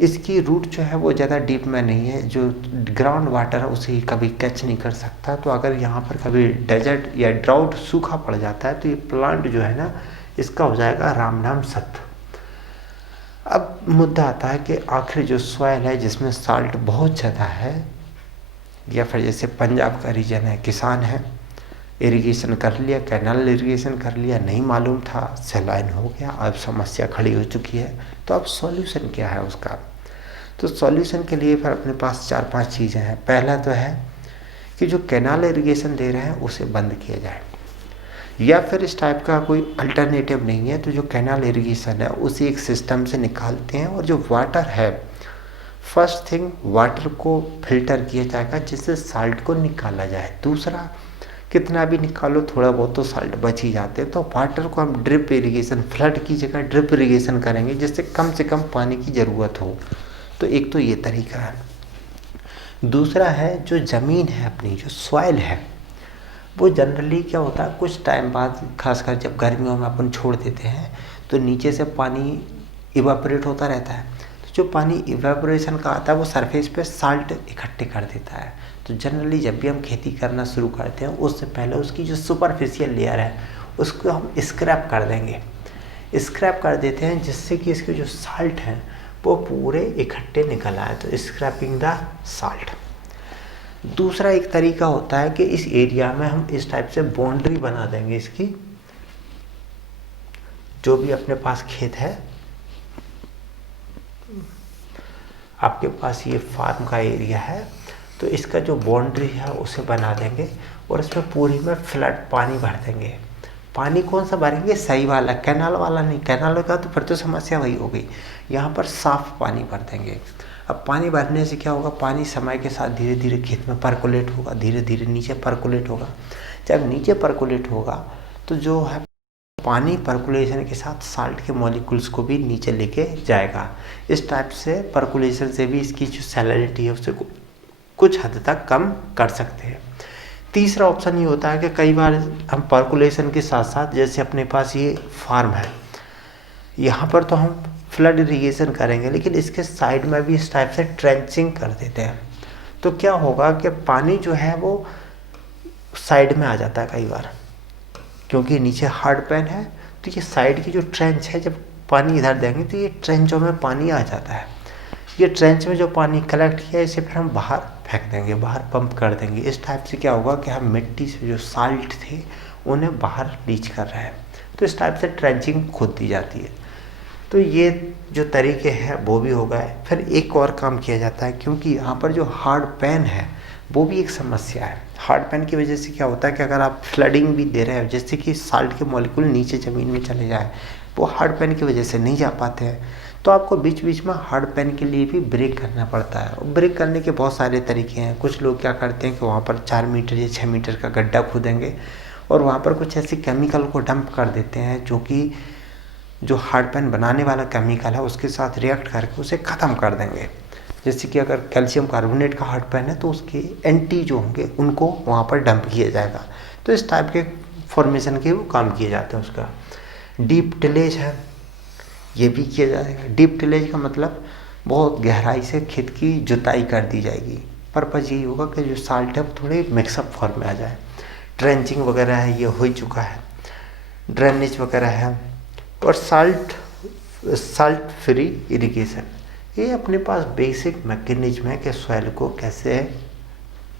इसकी रूट जो है वो ज़्यादा डीप में नहीं है, जो ग्राउंड वाटर है उसे कभी कैच नहीं कर सकता। तो अगर यहाँ पर कभी डेजर्ट या ड्राउट सूखा पड़ जाता है तो ये प्लांट जो है ना, इसका हो जाएगा राम नाम सत्य। अब मुद्दा आता है कि आखिर जो सॉइल है जिसमें साल्ट बहुत ज़्यादा है, या फिर जैसे पंजाब का रीजन है, किसान है, इरिगेशन कर लिया, कैनाल इरिगेशन कर लिया, नहीं मालूम था, सैलाइन हो गया, अब समस्या खड़ी हो चुकी है। तो अब सॉल्यूशन क्या है उसका? तो सॉल्यूशन के लिए फिर अपने पास 4-5 चीज़ें हैं। पहला तो है कि जो कैनाल इरिगेशन दे रहे हैं उसे बंद किया जाए, या फिर इस टाइप का कोई अल्टरनेटिव नहीं है तो जो कैनाल इरिगेशन है उसे एक सिस्टम से निकालते हैं और जो वाटर है, फर्स्ट थिंग वाटर को फिल्टर किया जाएगा जिससे साल्ट को निकाला जाए। दूसरा, कितना भी निकालो थोड़ा बहुत तो साल्ट बच ही जाते हैं, तो वाटर को हम ड्रिप इरिगेशन, फ्लड की जगह ड्रिप इरिगेशन करेंगे जिससे कम से कम पानी की ज़रूरत हो। तो एक तो ये तरीका है। दूसरा है जो ज़मीन है अपनी, जो सॉइल है, वो जनरली क्या होता है, कुछ टाइम बाद, खासकर जब गर्मियों में अपन छोड़ देते हैं तो नीचे से पानी इवापोरेट होता रहता है। तो जो पानी इवेपोरेशन का आता है वो सरफेस पे साल्ट इकट्ठे कर देता है। तो जनरली जब भी हम खेती करना शुरू करते हैं उससे पहले उसकी जो सुपरफिशियल लेयर है उसको हम स्क्रैप कर देंगे, स्क्रैप कर देते हैं जिससे कि इसके जो साल्ट हैं वो पूरे इकट्ठे निकल आए। तो स्क्रैपिंग द साल्ट। दूसरा एक तरीका होता है कि इस एरिया में हम इस टाइप से बाउंड्री बना देंगे इसकी, जो भी अपने पास खेत है, आपके पास ये फार्म का एरिया है तो इसका जो बाउंड्री है उसे बना देंगे और इसमें पूरी में फ्लड पानी भर देंगे। पानी कौन सा भरेंगे? सही वाला, कैनाल वाला नहीं। कैनाल का तो फिर तो समस्या वही हो गई। यहाँ पर साफ पानी भर देंगे। अब पानी भरने से क्या होगा, पानी समय के साथ धीरे धीरे खेत में परकोलेट होगा, धीरे धीरे नीचे परकोलेट होगा। जब नीचे परकोलेट होगा तो जो है पानी परकुलेशन के साथ साल्ट के मॉलिक्यूल्स को भी नीचे लेके जाएगा। इस टाइप से परकुलेशन से भी इसकी जो सैलिनिटी है उसे कुछ हद तक कम कर सकते हैं। तीसरा ऑप्शन ये होता है कि कई बार हम परकुलेशन के साथ साथ, जैसे अपने पास ये फार्म है, यहाँ पर तो हम फ्लड इरिगेशन करेंगे लेकिन इसके साइड में भी इस टाइप से ट्रेंचिंग कर देते हैं। तो क्या होगा कि पानी जो है वो साइड में आ जाता है कई बार, क्योंकि नीचे हार्ड पैन है तो ये साइड की जो ट्रेंच है, जब पानी इधर देंगे तो ये ट्रेंचों में पानी आ जाता है। ये ट्रेंच में जो पानी कलेक्ट किया इसे फिर हम बाहर फेंक देंगे, बाहर पंप कर देंगे। इस टाइप से क्या होगा कि हम मिट्टी से जो साल्ट थे उन्हें बाहर रीच कर रहे हैं। तो इस टाइप से ट्रेंचिंग खोद दी जाती है। तो ये जो तरीके हैं वो भी हो गए। फिर एक और काम किया जाता है, क्योंकि यहाँ पर जो हार्ड पैन है वो भी एक समस्या है। हार्ड पैन की वजह से क्या होता है कि अगर आप फ्लडिंग भी दे रहे हो जिससे कि साल्ट के मॉलिक्यूल नीचे ज़मीन में चले जाए, वो हार्ड पैन की वजह से नहीं जा पाते हैं। तो आपको बीच बीच में हार्ड पैन के लिए भी ब्रेक करना पड़ता है। और ब्रेक करने के बहुत सारे तरीके हैं। कुछ लोग क्या करते हैं कि वहाँ पर 4 मीटर या 6 मीटर का गड्ढा खोदेंगे और वहाँ पर कुछ ऐसे केमिकल को डंप कर देते हैं जो कि जो हार्ड पैन बनाने वाला केमिकल है उसके साथ रिएक्ट करके उसे ख़त्म कर देंगे। जैसे कि अगर कैल्शियम कार्बोनेट का हार्ड पैन है तो उसके एंटी जो होंगे उनको वहाँ पर डंप किया जाएगा। तो इस टाइप के फॉर्मेशन के वो काम किए जाते हैं। उसका डीप टिलेज है, ये भी किया जाएगा। डीप टिलेज का मतलब बहुत गहराई से खेत की जुताई कर दी जाएगी। पर्पज़ यही होगा कि जो साल्ट है वो थोड़े मिक्सअप फॉर्म में आ जाए। ट्रेंचिंग वगैरह है, ये हो ही चुका है। ड्रेनेज वगैरह है और साल्ट फ्री इरिगेशन, ये अपने पास बेसिक मैकेनिज्म है कि सॉइल को कैसे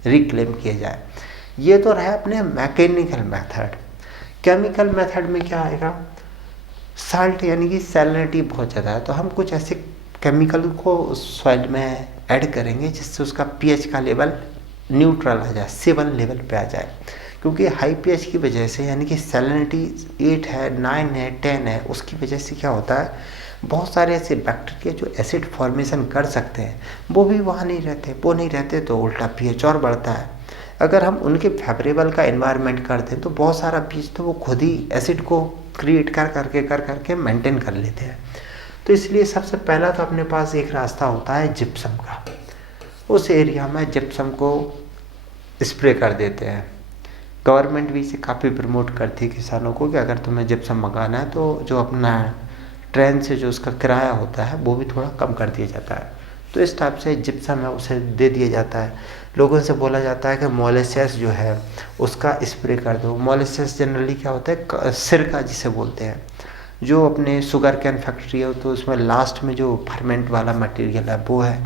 रिक्लेम किया जाए। ये तो रहा अपने मैकेनिकल मेथड। केमिकल मेथड में क्या आएगा, साल्ट यानी कि सैलिनिटी बहुत ज़्यादा है तो हम कुछ ऐसे केमिकल को सॉइल में ऐड करेंगे जिससे उसका पीएच का लेवल न्यूट्रल आ जाए, 7 लेवल पे आ जाए। क्योंकि हाई पीएच की वजह से, यानी कि सैलिनिटी 8 है, 9 है, 10 है, उसकी वजह से क्या होता है, बहुत सारे ऐसे बैक्टीरिया जो एसिड फॉर्मेशन कर सकते हैं वो भी वहाँ नहीं रहते। वो नहीं रहते तो उल्टा पीएच और बढ़ता है। अगर हम उनके फेवरेबल का एनवायरनमेंट कर दें तो बहुत सारा पीएच तो वो खुद ही एसिड को क्रिएट कर करके मेंटेन कर लेते हैं। तो इसलिए सबसे पहला तो अपने पास एक रास्ता होता है जिप्सम का। उस एरिया में जिप्सम को स्प्रे कर देते हैं। गवर्नमेंट भी इसे काफ़ी प्रमोट करती है किसानों को कि अगर तुम्हें जिप्सम मंगाना है तो जो अपना ट्रेन से जो उसका किराया होता है वो भी थोड़ा कम कर दिया जाता है। तो इस टाइप से जिप्सम है उसे दे दिया जाता है। लोगों से बोला जाता है कि मोलेसेस जो है उसका स्प्रे कर दो। मोलेसेस जनरली क्या होता है, सिरका जिसे बोलते हैं, जो अपने शुगर कैन फैक्ट्री है तो उसमें लास्ट में जो फर्मेंट वाला मटेरियल है वो है।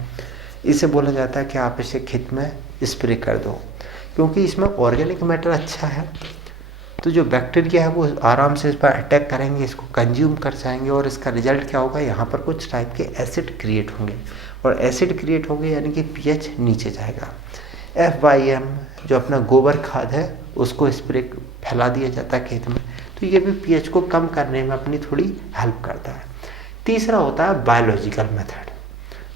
इसे बोला जाता है कि आप इसे खेत में स्प्रे कर दो, क्योंकि इसमें ऑर्गेनिक मैटर अच्छा है। तो जो बैक्टीरिया है वो आराम से इस पर अटैक करेंगे, इसको कंज्यूम कर जाएंगे और इसका रिजल्ट क्या होगा, यहाँ पर कुछ टाइप के एसिड क्रिएट होंगे और एसिड क्रिएट होंगे यानी कि पीएच नीचे जाएगा। FYM जो अपना गोबर खाद है उसको स्प्रे फैला दिया जाता है खेत में, तो ये भी पीएच को कम करने में अपनी थोड़ी हेल्प करता है। तीसरा होता है बायोलॉजिकल मेथड।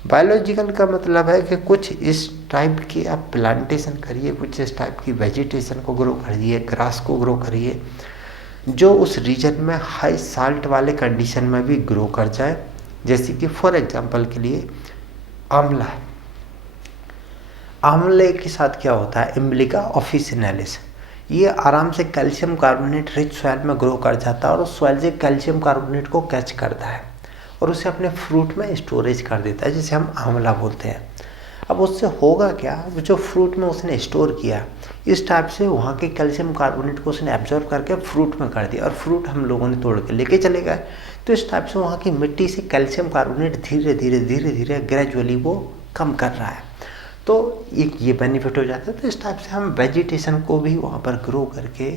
बायोलॉजिकल का मतलब है कि कुछ इस टाइप की आप प्लांटेशन करिए, कुछ इस टाइप की वेजिटेशन को ग्रो करिए, ग्रास को ग्रो करिए जो उस रीजन में हाई साल्ट वाले कंडीशन में भी ग्रो कर जाए। जैसे कि फॉर एग्जांपल के लिए आंवला। आंवले के साथ क्या होता है, इम्ब्लिका ऑफिसिनालिस, ये आराम से कैल्शियम कार्बोनेट रिच सॉइल में ग्रो कर जाता है और उस सॉइल से कैल्शियम कार्बोनेट को कैच करता है और उसे अपने फ्रूट में स्टोरेज कर देता है, जिसे हम आंवला बोलते हैं। अब उससे होगा क्या, जो फ्रूट में उसने स्टोर किया इस टाइप से वहाँ के कैल्शियम कार्बोनेट को उसने एब्जॉर्ब करके फ्रूट में कर दिया और फ्रूट हम लोगों ने तोड़ के लेके चले गए। तो इस टाइप से वहाँ की मिट्टी से कैल्शियम कार्बोनेट धीरे धीरे ग्रेजुअली वो कम कर रहा है। तो एक ये बेनिफिट हो जाता है। तो इस टाइप से हम वेजिटेशन को भी वहाँ पर ग्रो करके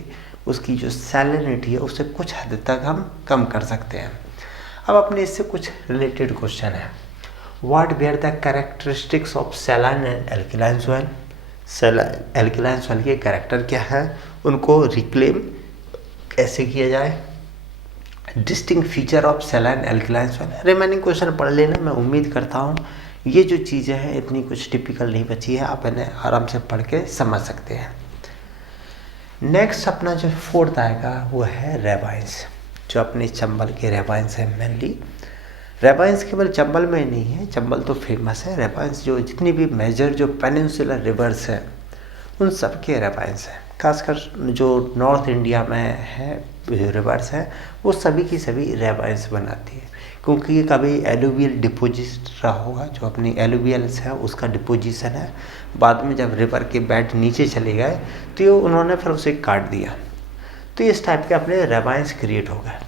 उसकी जो सैलिनिटी है उससे कुछ हद तक हम कम कर सकते हैं। अब अपने इससे कुछ रिलेटेड क्वेश्चन है, what were the characteristics of saline and alkaline soil. Alkaline soil के कैरेक्टर क्या है, उनको रिक्लेम कैसे किया जाए, distinct feature of saline alkaline soil. Remaining question पढ़ लेना, मैं उम्मीद करता हूँ ये जो चीज़ें हैं इतनी कुछ टिपिकल नहीं बची है, आप इन्हें आराम से पढ़ के समझ सकते हैं। नेक्स्ट अपना जो फोर्थ आएगा वो है रेवाइंस, जो अपने चंबल के रेवाइंस है मेनली। रेवाइंस केवल चंबल में नहीं है, चंबल तो फेमस है। रेवाइंस जो जितनी भी मेजर जो पेनिनसुलर रिवर्स हैं उन सब के रेवाइंस हैं, खासकर जो नॉर्थ इंडिया में है रिवर्स हैं वो सभी की सभी रेवाइंस बनाती है, क्योंकि ये कभी एलुवियल डिपोजिट रहा होगा, जो अपनी एलुवियल्स है उसका डिपोजिशन है। बाद में जब रिवर के बेड नीचे चले गए तो ये उन्होंने फिर उसे काट दिया, तो इस टाइप के अपने रेवाइंस क्रिएट हो गए।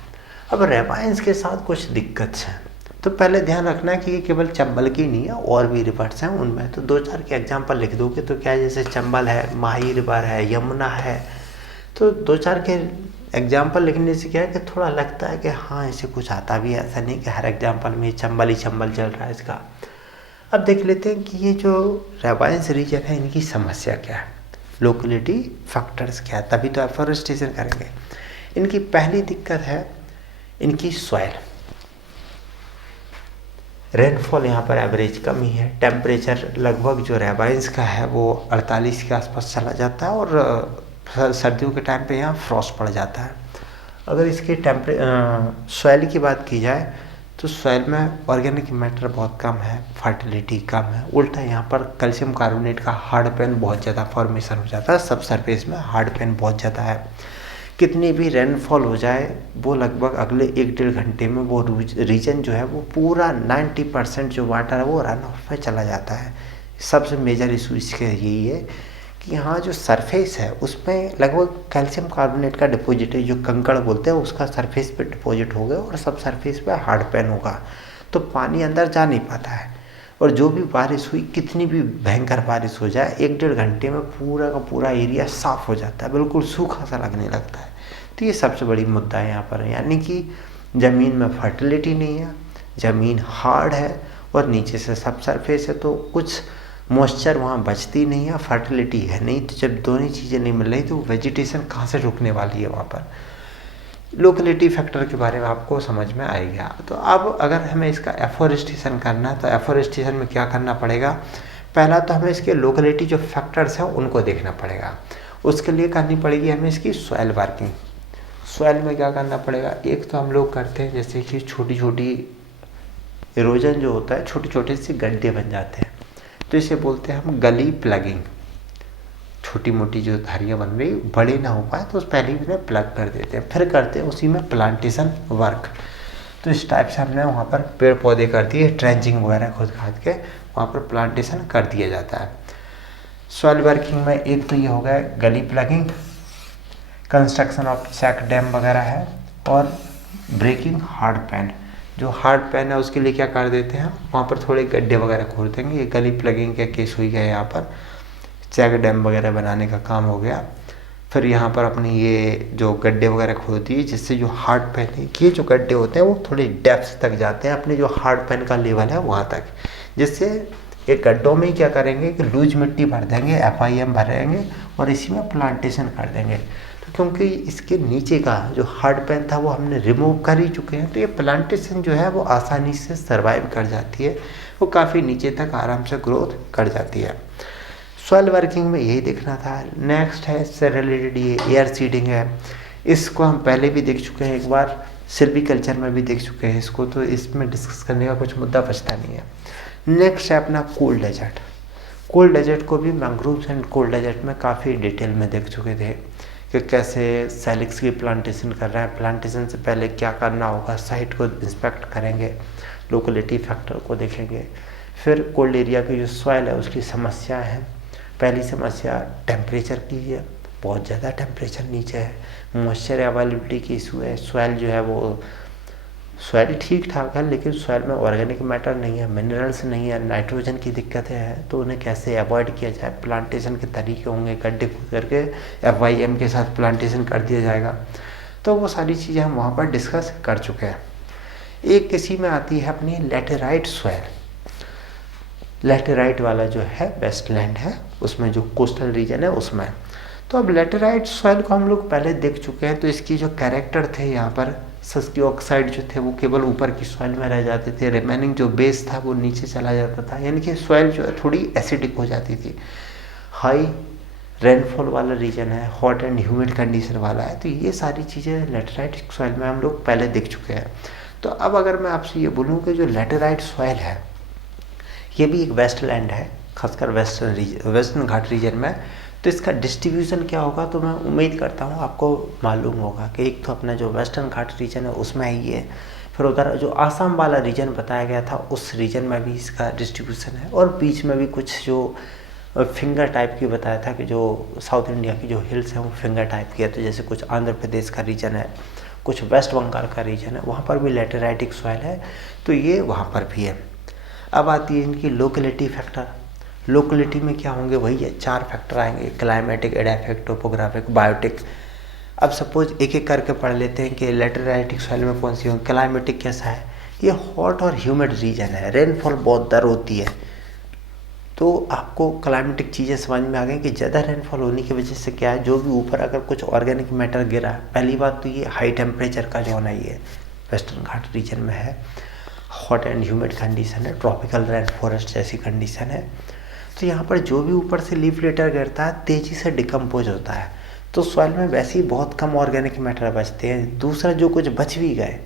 अब रेवाइंस के साथ कुछ दिक्कत है, तो पहले ध्यान रखना कि ये केवल चंबल की नहीं है, और भी रिवर्स हैं उनमें तो 2-4 के एग्जाम्पल लिख दोगे तो क्या, जैसे चंबल है, माही रिवर है, यमुना है, तो 2-4 के एग्जाम्पल लिखने से क्या है कि थोड़ा लगता है कि हाँ इसे कुछ आता भी है, ऐसा नहीं कि हर एग्जाम्पल में चंबल ही चंबल चल रहा है इसका। अब देख लेते हैं कि ये जो रेवाइंस रीजन है इनकी समस्या क्या है, लोकेलिटी फैक्टर्स क्या है, तभी तो एफॉरेस्टेशन करेंगे। इनकी पहली दिक्कत है इनकी सॉइल। रेनफॉल यहाँ पर एवरेज कम ही है, टेम्परेचर लगभग जो रेवाइंस का है वो 48 के आसपास चला जाता है और सर्दियों के टाइम पे यहाँ फ्रॉस्ट पड़ जाता है। अगर इसके सॉइल की बात की जाए तो सॉइल में ऑर्गेनिक मैटर बहुत कम है, फर्टिलिटी कम है, उल्टा यहाँ पर कैल्शियम कार्बोनेट का हार्ड पेन बहुत ज़्यादा फॉर्मेशन हो जाता है, सब सरफेस में हार्ड पेन बहुत ज़्यादा है। कितनी भी रेनफॉल हो जाए वो लगभग अगले 1-1.5 घंटे में वो रीजन जो है वो पूरा 90% जो वाटर है वो रन ऑफ में चला जाता है। सबसे मेजर इशू इसके यही है कि यहाँ जो सरफेस है उसमें लगभग कैल्शियम कार्बोनेट का डिपॉजिट है, जो कंकड़ बोलते हैं उसका सरफेस पे डिपॉजिट हो गया और सब सरफेस पे हार्ड पेन होगा, तो पानी अंदर जा नहीं पाता है। और जो भी बारिश हुई, कितनी भी भयंकर बारिश हो जाए, 1-1.5 घंटे में पूरा का पूरा एरिया साफ़ हो जाता है, बिल्कुल सूखा सा लगने लगता है। तो ये सबसे बड़ी मुद्दा है यहाँ पर, यानी कि ज़मीन में फर्टिलिटी नहीं है, ज़मीन हार्ड है और नीचे से सब सरफेस है, तो कुछ मॉइस्चर वहाँ बचती नहीं है, फर्टिलिटी है नहीं, तो जब दोनों चीज़ें नहीं मिल रही तो वेजिटेशन कहाँ से रुकने वाली है वहाँ पर। लोकेलिटी फैक्टर के बारे में आपको समझ में आ गया। तो अब अगर हमें इसका एफोरेस्टेशन करना है तो एफोरेस्टेशन में क्या करना पड़ेगा, पहला तो हमें इसके लोकेलिटी जो फैक्टर्स हैं उनको देखना पड़ेगा। उसके लिए करनी पड़ेगी हमें इसकी सॉइल वर्किंग। सॉइल में क्या करना पड़ेगा, एक तो हम लोग करते हैं जैसे कि छोटी छोटी इरोजन जो होता है, छोटे छोटे से गड्ढे बन जाते हैं, तो इसे बोलते हैं हम गली प्लगिंग। छोटी मोटी जो धारियाँ बन रही बड़ी ना हो पाए तो उस पहले ही उन्हें प्लग कर देते हैं, फिर करते हैं उसी में प्लांटेशन वर्क। तो इस टाइप से हमने वहाँ पर पेड़ पौधे कर दिए, ट्रेंचिंग वगैरह खुद खाद के वहाँ पर प्लांटेशन कर दिया जाता है। सॉइल वर्किंग में एक तो ये हो गया gully plugging, construction of check dam वगैरह है, और ब्रेकिंग हार्ड पैन। जो हार्ड पैन है उसके लिए क्या कर देते हैं, वहाँ पर थोड़े गड्ढे वगैरह खोद देंगे। ये गली प्लगिंग का केस हुई गया, यहाँ पर चेक डैम वगैरह बनाने का काम हो गया। फिर यहाँ पर अपने ये जो गड्ढे वगैरह खोद दिए, जिससे जो हार्ड पैन है, ये जो गड्ढे होते हैं वो थोड़ी डेप्थ तक जाते हैं, अपने जो हार्ड पैन का लेवल है वहाँ तक, जिससे एक गड्ढों में क्या करेंगे कि लूज मिट्टी भर देंगे, FIM भरेंगे और इसी में प्लांटेशन कर देंगे। तो क्योंकि इसके नीचे का जो हार्ड पैन था वो हमने रिमूव कर ही चुके हैं, तो ये प्लांटेशन जो है वो आसानी से सर्वाइव कर जाती है, वो काफ़ी नीचे तक आराम से ग्रोथ कर जाती है। सॉइल वर्किंग में यही देखना था। नेक्स्ट है इससे रिलेटेड ये एयर सीडिंग है। इसको हम पहले भी देख चुके हैं, एक बार सिल्वीकल्चर में भी देख चुके हैं इसको, तो इसमें डिस्कस करने का कुछ मुद्दा बचता नहीं है। नेक्स्ट है अपना कोल्ड डेजर्ट। कोल्ड डेजर्ट को भी मैंग्रोव्स एंड कोल्ड डेजर्ट में काफ़ी डिटेल में देख चुके थे कि कैसे सैलिक्स की प्लांटेशन कर रहे हैं। प्लांटेशन से पहले क्या करना होगा, साइट को इंस्पेक्ट करेंगे, लोकेलिटी फैक्टर को देखेंगे। फिर कोल्ड एरिया की जो सॉइल है उसकी समस्या है। पहली समस्या टेम्परेचर की है, बहुत ज़्यादा टेम्परेचर नीचे है। मॉइस्चर अवेलेबिलिटी की इशू है। सॉइल जो है वो सॉइल ठीक ठाक है, लेकिन सॉइल में ऑर्गेनिक मैटर नहीं है, मिनरल्स नहीं है, नाइट्रोजन की दिक्कतें हैं। तो उन्हें कैसे अवॉइड किया जाए, प्लांटेशन के तरीके होंगे, गड्ढे खोद करके FIM के साथ प्लांटेशन कर दिया जाएगा। तो वो सारी चीज़ें हम वहाँ पर डिस्कस कर चुके हैं। एक किसी में आती है अपनी लैटेराइट सॉइल। लैटेराइट वाला जो है वेस्टलैंड है, उसमें जो कोस्टल रीजन है उसमें। तो अब लैटेराइट सॉइल को हम लोग पहले देख चुके हैं। तो इसकी जो कैरेक्टर थे, यहाँ पर सस्की ऑक्साइड जो थे वो केवल ऊपर की सॉइल में रह जाते थे, रिमेनिंग जो बेस था वो नीचे चला जाता था, यानी कि सॉइल जो है थोड़ी एसिडिक हो जाती थी। हाई रेनफॉल वाला रीजन है, हॉट एंड ह्यूमिड कंडीशन वाला है। तो ये सारी चीज़ें लैटेराइट सॉइल में हम लोग पहले देख चुके हैं। तो अब अगर मैं आपसे ये बोलूँ कि जो लैटेराइट सॉइल है ये भी एक वेस्टलैंड है, खासकर वेस्टर्न घाट रीजन में। तो इसका डिस्ट्रीब्यूशन क्या होगा, तो मैं उम्मीद करता हूँ आपको मालूम होगा कि एक तो अपना जो वेस्टर्न घाट रीजन है उसमें है ये, फिर उधर जो आसाम वाला रीजन बताया गया था उस रीजन में भी इसका डिस्ट्रीब्यूशन है, और बीच में भी कुछ जो फिंगर टाइप की बताया था कि जो साउथ इंडिया की जो हिल्स हैं वो फिंगर टाइप की है। तो जैसे कुछ आंध्र प्रदेश का रीजन है, कुछ वेस्ट बंगाल का रीजन है, वहाँ पर भी लैटेराइटिक सॉइल है, तो ये वहाँ पर भी है। अब आती है इनकी लोकेलिटी फैक्टर। लोकेलिटी में क्या होंगे, वही है 4 फैक्टर आएंगे, क्लाइमेटिक, एडाफिक, टोपोग्राफिक, बायोटिक। अब सपोज एक एक करके पढ़ लेते हैं कि लैटेराइटिक सॉइल में कौन सी होंगी। क्लाइमेटिक कैसा है, ये हॉट और ह्यूमिड रीजन है, रेनफॉल बहुत दर होती है। तो आपको क्लाइमेटिक चीज़ें समझ में आ गई कि ज़्यादा रेनफॉल होने की वजह से क्या है, जो भी ऊपर अगर कुछ ऑर्गेनिक मैटर गिरा, पहली बात तो ये हाई टेम्परेचर का जो होना, ये वेस्टर्न घाट रीजन में है, हॉट एंड ह्यूमिड कंडीशन है, ट्रॉपिकल रेन फॉरेस्ट जैसी कंडीशन है। तो यहाँ पर जो भी ऊपर से लीफ लेटर गिरता है तेज़ी से डिकम्पोज होता है, तो सॉइल में वैसे ही बहुत कम ऑर्गेनिक मैटर बचते हैं। दूसरा जो कुछ बच भी गए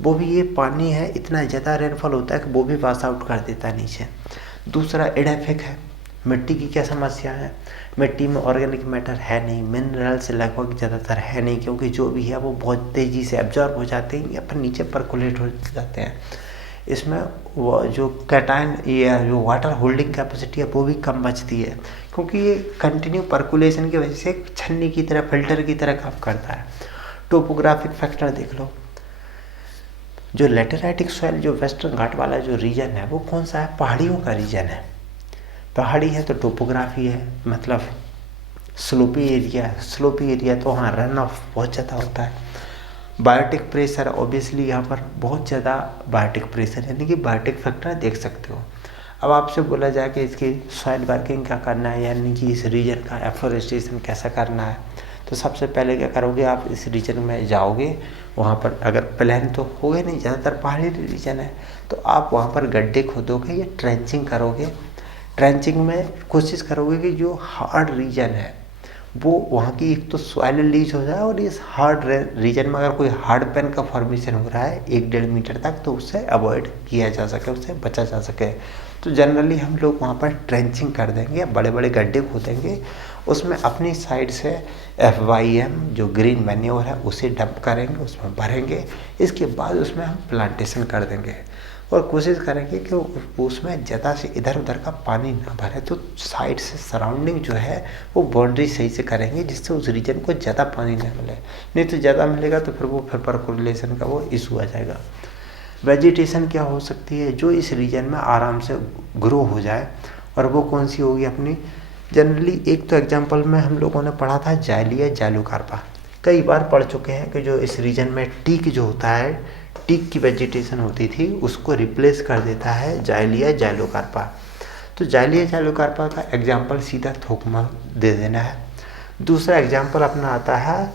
वो भी ये पानी है, इतना ज़्यादा रेनफॉल होता है कि वो भी पास आउट कर देता है नीचे। दूसरा एडाफिक है, मिट्टी की क्या समस्या है, मिट्टी में ऑर्गेनिक मैटर है नहीं, मिनरल्स लगभग ज़्यादातर है नहीं, क्योंकि जो भी है वो बहुत तेज़ी से एब्जॉर्ब हो जाते हैं या फिर नीचे परकोलेट हो जाते हैं। इसमें वो जो कैटायन या जो वाटर होल्डिंग कैपेसिटी है वो भी कम बचती है, क्योंकि ये कंटिन्यू परकुलेशन की वजह से एक छन्नी की तरह, फिल्टर की तरह काम करता है। टोपोग्राफिक फैक्टर देख लो, जो लैटेराइटिक सॉइल जो वेस्टर्न घाट वाला जो रीजन है वो कौन सा है, पहाड़ियों का रीजन है। पहाड़ी है तो टोपोग्राफी है, मतलब स्लोपी एरिया है। स्लोपी एरिया तो वहाँ रन ऑफ बहुत ज़्यादा होता है। बायोटिक प्रेशर, ऑब्वियसली यहाँ पर बहुत ज़्यादा बायोटिक प्रेशर, यानी कि बायोटिक फैक्टर देख सकते हो। अब आपसे बोला जाए कि इसकी सॉइल वर्किंग क्या करना है, यानी कि इस रीजन का एफोरेस्टेशन कैसा करना है, तो सबसे पहले क्या करोगे, आप इस रीजन में जाओगे। वहाँ पर अगर प्लेन तो होगे नहीं, ज़्यादातर पहाड़ी रीजन है, तो आप वहाँ पर गड्ढे खोदोगे या ट्रेंचिंग करोगे। ट्रेंचिंग में कोशिश करोगे कि जो हार्ड रीजन है वो वहाँ की एक तो सॉइल रिलीज हो जाए, और इस हार्ड रीजन में अगर कोई हार्ड पैन का फॉर्मेशन हो रहा है 1-1.5 मीटर तक, तो उससे अवॉइड किया जा सके, उससे बचा जा सके। तो जनरली हम लोग वहाँ पर ट्रेंचिंग कर देंगे, बड़े बड़े गड्ढे खोदेंगे, उसमें अपनी साइड से FYM जो ग्रीन मैन्योर है उसे डंप करेंगे, उसमें भरेंगे। इसके बाद उसमें हम प्लांटेशन कर देंगे और कोशिश करेंगे कि उसमें ज़्यादा से इधर उधर का पानी ना भरे, तो साइड से सराउंडिंग जो है वो बाउंड्री सही से करेंगे, जिससे उस रीजन को ज़्यादा पानी ना मिले। नहीं तो ज़्यादा मिलेगा तो फिर परकोलेशन का वो इशू आ जाएगा। वेजिटेशन क्या हो सकती है जो इस रीजन में आराम से ग्रो हो जाए, और वो कौन सी होगी अपनी, जनरली एक तो एग्जांपल में हम लोगों ने पढ़ा था जाइलिया जाइलोकार्पा, कई बार पढ़ चुके हैं कि जो इस रीजन में टीक जो होता है, टीक की वेजिटेशन होती थी, उसको रिप्लेस कर देता है जाइलिया जाइलोकार्पा। तो जाइलिया जाइलोकार्पा का एग्जांपल सीधा थोकमा दे देना है। दूसरा एग्जांपल अपना आता है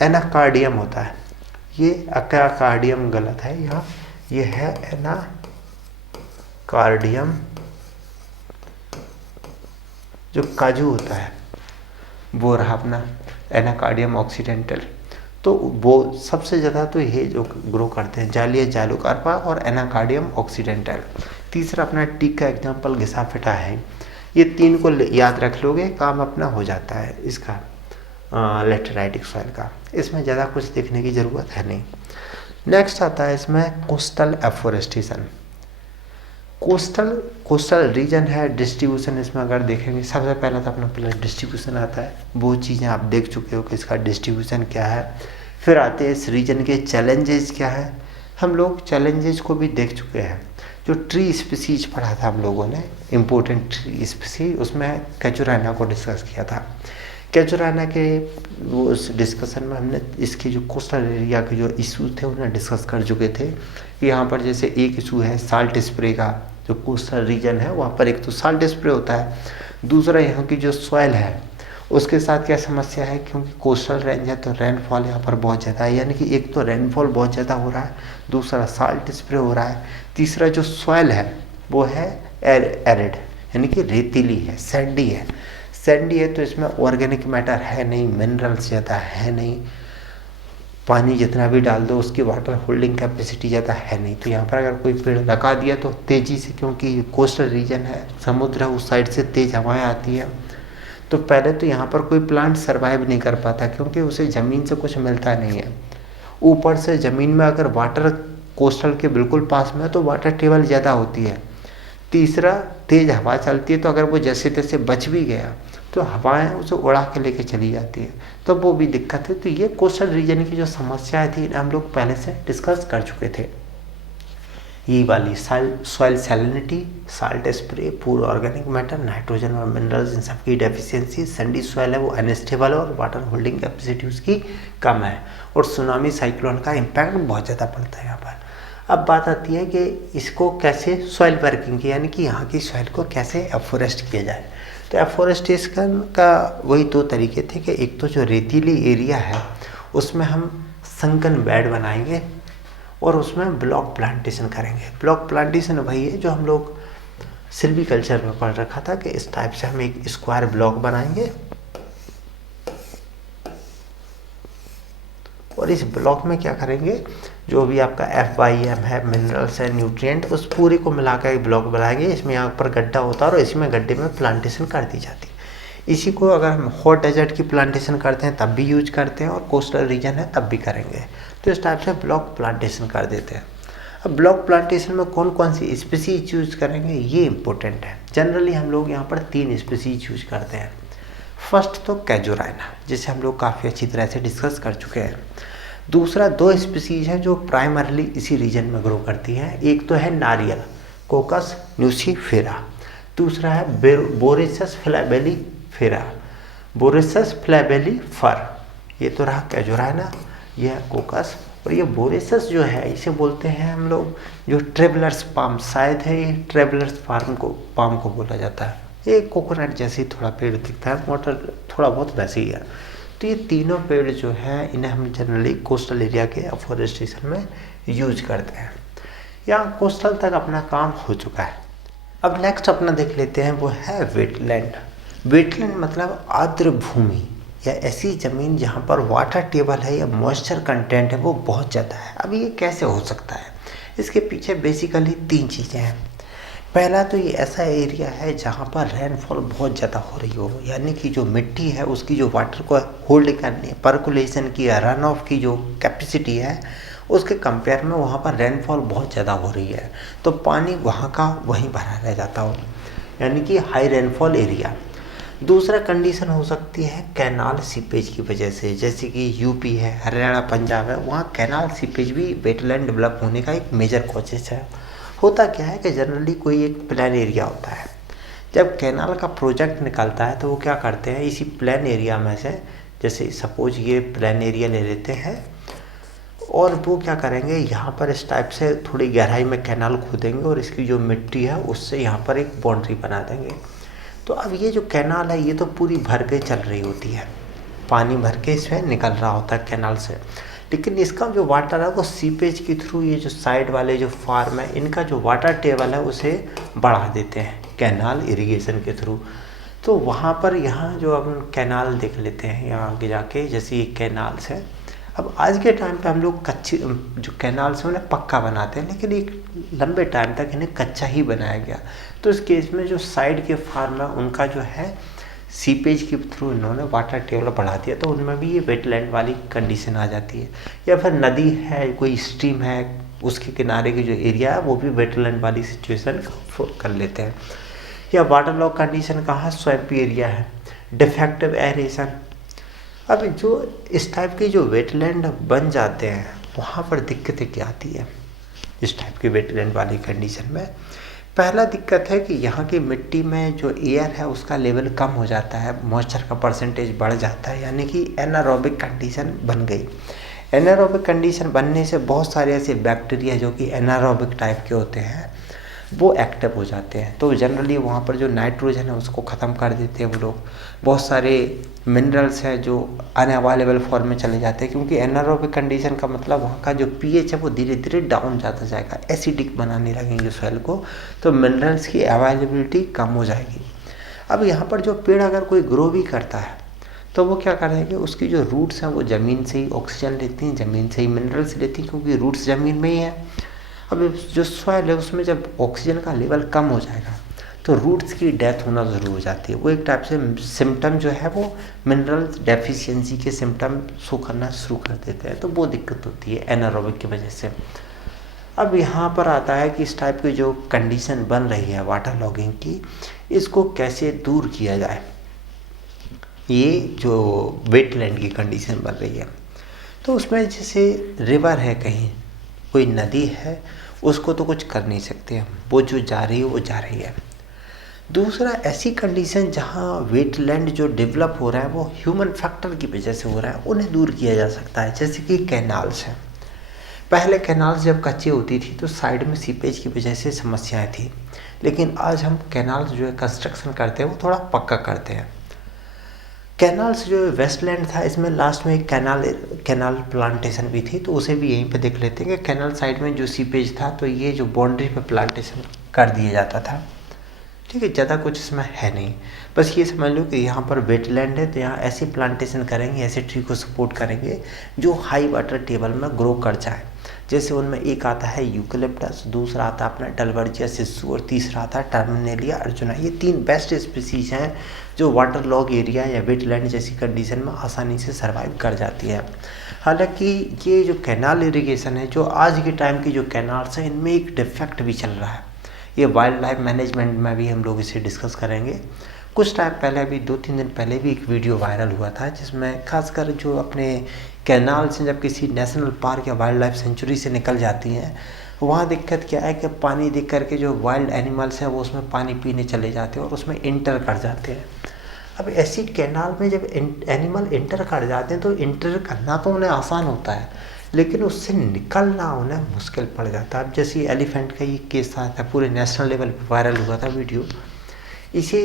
एनाकार्डियम होता है, ये अकार्डियम गलत है यहाँ, ये है एनाकार्डियम जो काजू होता है, वो रहा अपना एनाकार्डियम ऑक्सीडेंटल। तो वो सबसे ज़्यादा तो ये जो ग्रो करते हैं जाइलिया जाइलोकार्पा और एनाकार्डियम ऑक्सीडेंटल। तीसरा अपना टीक का एग्जांपल गिसाफिटा है। ये तीन को याद रख लोगे, काम अपना हो जाता है इसका लेटेराइटिक सॉइल का। इसमें ज़्यादा कुछ देखने की ज़रूरत है नहीं। नेक्स्ट आता है इसमें कोस्टल एफोरेस्टेशन। कोस्टल रीजन है, डिस्ट्रीब्यूशन इसमें अगर देखेंगे, सबसे पहला तो अपना पहले डिस्ट्रीब्यूशन आता है, वो चीज़ें आप देख चुके हो कि इसका डिस्ट्रीब्यूशन क्या है। फिर आते हैं इस रीजन के चैलेंजेस क्या है, हम लोग चैलेंजेस को भी देख चुके हैं। जो ट्री स्पीसीज पढ़ा था हम लोगों ने, इम्पोर्टेंट ट्री स्पीसीज, उसमें कैचुराना को डिस्कस किया था। कैचुराना के वो उस डिस्कशन में हमने इसके जो कोस्टल एरिया के जो इशू थे उन्हें डिस्कस कर चुके थे। यहाँ पर जैसे एक इशू है साल्ट स्प्रे का, जो कोस्टल रीजन है वहाँ पर एक तो साल्ट स्प्रे होता है, दूसरा यहाँ की जो सॉइल है उसके साथ क्या समस्या है, क्योंकि कोस्टल रेंज है तो रेनफॉल यहाँ पर बहुत ज़्यादा है, यानी कि एक तो रेनफॉल बहुत ज़्यादा हो रहा है, दूसरा साल्ट स्प्रे हो रहा है, तीसरा जो सॉइल है वो है एरिड, यानी कि रेतीली है, सैंडी है। सैंडी है तो इसमें ऑर्गेनिक मैटर है नहीं, मिनरल्स ज़्यादा है नहीं, पानी जितना भी डाल दो उसकी वाटर होल्डिंग कैपेसिटी ज़्यादा है नहीं। तो यहाँ पर अगर कोई पेड़ लगा दिया तो तेज़ी से, क्योंकि कोस्टल रीजन है, समुद्र है, उस साइड से तेज़ हवाएं आती हैं, तो पहले तो यहाँ पर कोई प्लांट सर्वाइव नहीं कर पाता, क्योंकि उसे ज़मीन से कुछ मिलता नहीं है। ऊपर से ज़मीन में अगर वाटर कोस्टल के बिल्कुल पास में है तो वाटर टेबल ज़्यादा होती है। तीसरा, तेज़ हवा चलती है, तो अगर वो जैसे तैसे बच भी गया तो हवाएं उसे उड़ा के लेके चली जाती है, तो वो भी दिक्कत है। तो ये कोस्टल रीजन की जो समस्याएं थी हम लोग पहले से डिस्कस कर चुके थे। ये वाली सॉइल सैलिनिटी, साल्ट स्प्रे, पूर ऑर्गेनिक मैटर, नाइट्रोजन और मिनरल्स, इन सब की डेफिशिएंसी, सैंडी सॉइल है वो अनस्टेबल और वाटर होल्डिंग कैपेसिटी उसकी कम है, और सुनामी साइक्लोन का इम्पैक्ट बहुत ज़्यादा पड़ता है यहाँ पर। अब बात आती है कि इसको कैसे सॉइल वर्किंग की, यानी कि यहाँ की सॉइल को कैसे एफोरेस्ट किया जाए। तो एफोरेस्टेशन का वही दो तरीके थे कि एक तो जो रेतीली एरिया है उसमें हम संकन बेड बनाएंगे और उसमें ब्लॉक प्लांटेशन करेंगे। ब्लॉक प्लांटेशन वही है जो हम लोग सिल्वीकल्चर में पढ़ रखा था कि इस टाइप से हम एक स्क्वायर ब्लॉक बनाएंगे और इस ब्लॉक में क्या करेंगे, जो भी आपका FYM है, मिनरल्स है, न्यूट्रिएंट, उस पूरे को मिलाकर एक ब्लॉक बनाएंगे। इसमें यहाँ पर गड्ढा होता है और इसमें गड्ढे में प्लांटेशन कर दी जाती है। इसी को अगर हम हॉट डेजर्ट की प्लांटेशन करते हैं तब भी यूज करते हैं और कोस्टल रीजन है तब भी करेंगे। तो इस टाइप से ब्लॉक प्लांटेशन कर देते हैं। अब ब्लॉक प्लांटेशन में कौन कौन सी स्पीसीज यूज करेंगे ये इंपॉर्टेंट है। जनरली हम लोग यहाँ पर 3 स्पीसीज यूज करते हैं। फर्स्ट तो कैजुराइना, जिसे हम लोग काफ़ी अच्छी तरह से डिस्कस कर चुके हैं। दूसरा 2 स्पीसीज हैं जो प्राइमरली इसी रीजन में ग्रो करती हैं। एक तो है नारियल, कोकस न्यूसीफेरा, दूसरा है बोरेसस फ्लैबेलिफेरा, बोरेसस फ्लैबेलिफर। ये तो रहा कैजुराइना, यह है कोकस और ये बोरेसस जो है इसे बोलते हैं हम लोग जो ट्रेवलर्स पाम, शायद है ये ट्रेवलर्स पाम को बोला जाता है। ये कोकोनट जैसे थोड़ा पेड़ दिखता है, मोटर थोड़ा बहुत वैसे ही है। तो ये तीनों पेड़ जो है इन्हें हम जनरली कोस्टल एरिया के एफॉरेस्टेशन में यूज करते हैं। यहाँ कोस्टल तक अपना काम हो चुका है। अब नेक्स्ट अपना देख लेते हैं, वो है वेटलैंड। वेटलैंड मतलब आर्द्र भूमि या ऐसी ज़मीन जहाँ पर वाटर टेबल है या मॉइस्चर कंटेंट है वो बहुत ज़्यादा है। अब ये कैसे हो सकता है? इसके पीछे बेसिकली 3 चीज़ें हैं। पहला तो ये ऐसा एरिया है जहाँ पर रेनफॉल बहुत ज़्यादा हो रही हो, यानी कि जो मिट्टी है उसकी जो वाटर को होल्ड करने, पर्कुलेशन की या रन ऑफ की जो कैपेसिटी है उसके कंपेयर में वहाँ पर रेनफॉल बहुत ज़्यादा हो रही है, तो पानी वहाँ का वहीं भरा रह जाता हो, यानी कि हाई रेनफॉल एरिया। दूसरा कंडीशन हो सकती है कैनाल सीपेज की वजह से, जैसे कि यूपी है, हरियाणा, पंजाब है, वहाँ कैनाल सीपेज भी वेटलैंड डेवलप होने का एक मेजर कॉजेज है। होता क्या है कि जनरली कोई एक प्लान एरिया होता है, जब कैनाल का प्रोजेक्ट निकलता है तो वो क्या करते हैं, इसी प्लान एरिया में से, जैसे सपोज ये प्लान एरिया ले लेते हैं और वो क्या करेंगे, यहाँ पर इस टाइप से थोड़ी गहराई में कैनाल खोदेंगे और इसकी जो मिट्टी है उससे यहाँ पर एक बाउंड्री बना देंगे। तो अब ये जो कैनाल है ये तो पूरी भर के चल रही होती है, पानी भर के इसमें निकल रहा होता है कैनाल से, लेकिन इसका जो वाटर है वो सीपेज के थ्रू ये जो साइड वाले जो फार्म है इनका जो वाटर टेबल है उसे बढ़ा देते हैं कैनाल इरिगेशन के थ्रू। तो वहाँ पर यहाँ जो अब कैनाल देख लेते हैं यहाँ आगे जाके, जैसे ये कैनाल्स है। अब आज के टाइम पे हम लोग कच्ची जो कैनाल्स हैं उन्हें पक्का बनाते हैं, लेकिन एक लंबे टाइम तक इन्हें कच्चा ही बनाया गया। तो इस केस में जो साइड के फार्म है उनका जो है सीपेज के थ्रू इन्होंने वाटर टेबल बढ़ा दिया, तो उनमें भी ये वेटलैंड वाली कंडीशन आ जाती है। या फिर नदी है, कोई स्ट्रीम है, उसके किनारे की जो एरिया है वो भी वेटलैंड वाली सिचुएशन कर लेते हैं। या वाटर लॉग कंडीशन कहाँ, स्वैम्पी एरिया है, डिफेक्टिव एरेशन। अब जो इस टाइप के जो वेटलैंड बन जाते हैं वहाँ पर दिक्कतें क्या आती है इस टाइप के वेटलैंड वाली कंडीशन में? पहला दिक्कत है कि यहाँ की मिट्टी में जो एयर है उसका लेवल कम हो जाता है, मॉइस्चर का परसेंटेज बढ़ जाता है, यानी कि एनारोबिक कंडीशन बन गई। एनारोबिक कंडीशन बनने से बहुत सारे ऐसे बैक्टीरिया जो कि एनारोबिक टाइप के होते हैं वो एक्टिव हो जाते हैं, तो जनरली वहाँ पर जो नाइट्रोजन है उसको ख़त्म कर देते हैं वो लोग। बहुत सारे मिनरल्स हैं जो अनअवेलेबल फॉर्म में चले जाते हैं, क्योंकि एनारोबिक कंडीशन का मतलब वहाँ का जो पीएच है वो धीरे धीरे डाउन जाता जाएगा, एसिडिक बनाने लगेंगे सॉइल को, तो मिनरल्स की अवेलेबिलिटी कम हो जाएगी। अब यहाँ पर जो पेड़ अगर कोई ग्रो भी करता है तो वो क्या करेंगे, उसकी जो रूट्स हैं वो ज़मीन से ही ऑक्सीजन लेती हैं, ज़मीन से ही मिनरल्स लेती हैं, क्योंकि रूट्स ज़मीन में ही है। अब जो सॉइल है उसमें जब ऑक्सीजन का लेवल कम हो जाएगा तो रूट्स की डेथ होना ज़रूर हो जाती है। वो एक टाइप से सिम्टम जो है वो मिनरल्स डेफिशिएंसी के सिम्टम शो करना शुरू कर देते हैं, तो वो दिक्कत होती है एनारोबिक की वजह से। अब यहाँ पर आता है कि इस टाइप की जो कंडीशन बन रही है वाटर लॉगिंग की, इसको कैसे दूर किया जाए। ये जो वेटलैंड की कंडीशन बन रही है तो उसमें जैसे रिवर है, कहीं कोई नदी है, उसको तो कुछ कर नहीं सकते हम, वो जो जा रही है वो जा रही है। दूसरा, ऐसी कंडीशन जहाँ वेटलैंड जो डेवलप हो रहा है वो ह्यूमन फैक्टर की वजह से हो रहा है, उन्हें दूर किया जा सकता है। जैसे कि कैनाल्स हैं, पहले कैनाल्स जब कच्ची होती थी तो साइड में सीपेज की वजह से समस्याएं थी, लेकिन आज हम कैनाल्स जो है कंस्ट्रक्शन करते हैं वो थोड़ा पक्का करते हैं। कैनाल्स जो वेस्टलैंड था इसमें लास्ट में एक कैनाल प्लांटेशन भी थी, तो उसे भी यहीं पे देख लेते हैं कि कैनाल साइड में जो सीपेज था तो ये जो बाउंड्री पे प्लांटेशन कर दिया जाता था। ठीक है, ज़्यादा कुछ इसमें है नहीं, बस ये समझ लो कि यहाँ पर वेटलैंड है तो यहाँ ऐसी प्लांटेशन करेंगे, ऐसे ट्री को सपोर्ट करेंगे जो हाई वाटर टेबल में ग्रो कर जाए। जैसे उनमें एक आता है यूकेलिप्टस, दूसरा आता है अपना डलवर्जिया सिसु और तीसरा आता है टर्मिनेलिया अर्जुना। ये 3 बेस्ट स्पीसीज हैं जो वाटर लॉग एरिया या वेटलैंड जैसी कंडीशन में आसानी से सर्वाइव कर जाती है। हालांकि ये जो कैनाल इरिगेशन है, जो आज के टाइम की जो कैनाल्स हैं, इनमें एक डिफेक्ट भी चल रहा है। ये वाइल्ड लाइफ मैनेजमेंट में भी हम लोग इसे डिस्कस करेंगे। कुछ टाइम पहले, अभी 2-3 दिन पहले भी एक वीडियो वायरल हुआ था जिसमें खासकर जो अपने कैनाल से जब किसी नेशनल पार्क या वाइल्ड लाइफ सेंचुरी से निकल जाती हैं, वहाँ दिक्कत क्या है कि पानी देख करके जो वाइल्ड एनिमल्स हैं वो उसमें पानी पीने चले जाते हैं और उसमें इंटर कर जाते हैं। अब ऐसी कैनाल में जब एनिमल इंटर कर जाते हैं तो इंटर करना तो उन्हें आसान होता है, लेकिन उससे निकलना उन्हें मुश्किल पड़ जाता है। अब जैसे एलिफेंट का ये केस था, पूरे नेशनल लेवल पर वायरल हुआ था वीडियो। इसे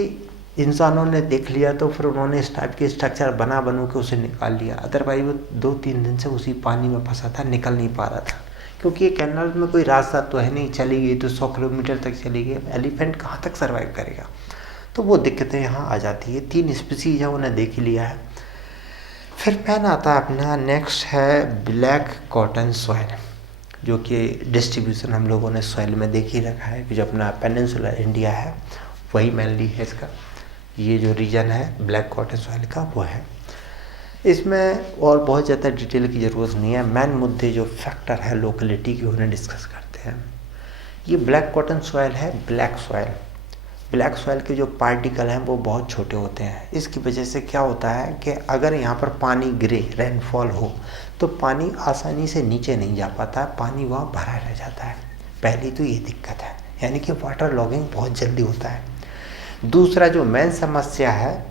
इंसानों ने देख लिया तो फिर उन्होंने इस टाइप की स्ट्रक्चर बनू के उसे निकाल लिया। अदरवाइज वो 2-3 दिन से उसी पानी में फंसा था, निकल नहीं पा रहा था, क्योंकि ये कैनाल में कोई रास्ता तो है नहीं, चली गई तो 100 किलोमीटर तक चली गई, एलिफेंट कहाँ तक सर्वाइव करेगा। तो वो दिक्कतें यहाँ आ जाती है। 3 स्पीसीज है, उन्हें देख लिया है। फिर पैन आता है अपना, नेक्स्ट है ब्लैक कॉटन सॉइल, जो कि डिस्ट्रीब्यूशन हम लोगों ने सॉइल में देख ही रखा है कि जो अपना पेनिनसुलर इंडिया है वही मेनली है इसका, ये जो रीजन है ब्लैक कॉटन सॉइल का वो है। इसमें और बहुत ज़्यादा डिटेल की ज़रूरत नहीं है, मेन मुद्दे जो फैक्टर है लोकेलिटी के उन्हें डिस्कस करते हैं। ये ब्लैक कॉटन सॉइल है, ब्लैक सॉइल। ब्लैक सॉइल के जो पार्टिकल हैं वो बहुत छोटे होते हैं। इसकी वजह से क्या होता है कि अगर यहाँ पर पानी गिरे, रेनफॉल हो, तो पानी आसानी से नीचे नहीं जा पाता है, पानी वहाँ भरा रह जाता है। पहली तो ये दिक्कत है, यानी कि वाटर लॉगिंग बहुत जल्दी होता है। दूसरा जो मेन समस्या है,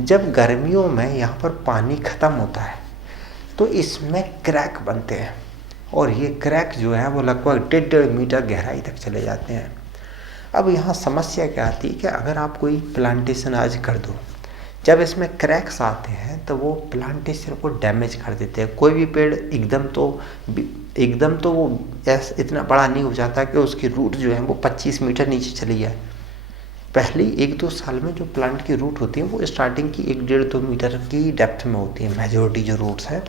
जब गर्मियों में यहाँ पर पानी ख़त्म होता है तो इसमें क्रैक बनते हैं, और ये क्रैक जो है वो लगभग 1.5 मीटर गहराई तक चले जाते हैं। अब यहाँ समस्या क्या आती है कि अगर आप कोई प्लांटेशन आज कर दो, जब इसमें क्रैक्स आते हैं तो वो प्लांटेशन को डैमेज कर देते हैं। कोई भी पेड़ एकदम तो वो इतना बड़ा नहीं हो जाता कि उसकी रूट जो है वो 25 मीटर नीचे चली जाए। पहले 1-2 साल में जो प्लांट की रूट होती है वो स्टार्टिंग की 1-1.5-2 मीटर की डेप्थ में होती है मेजॉरिटी जो रूट्स हैं,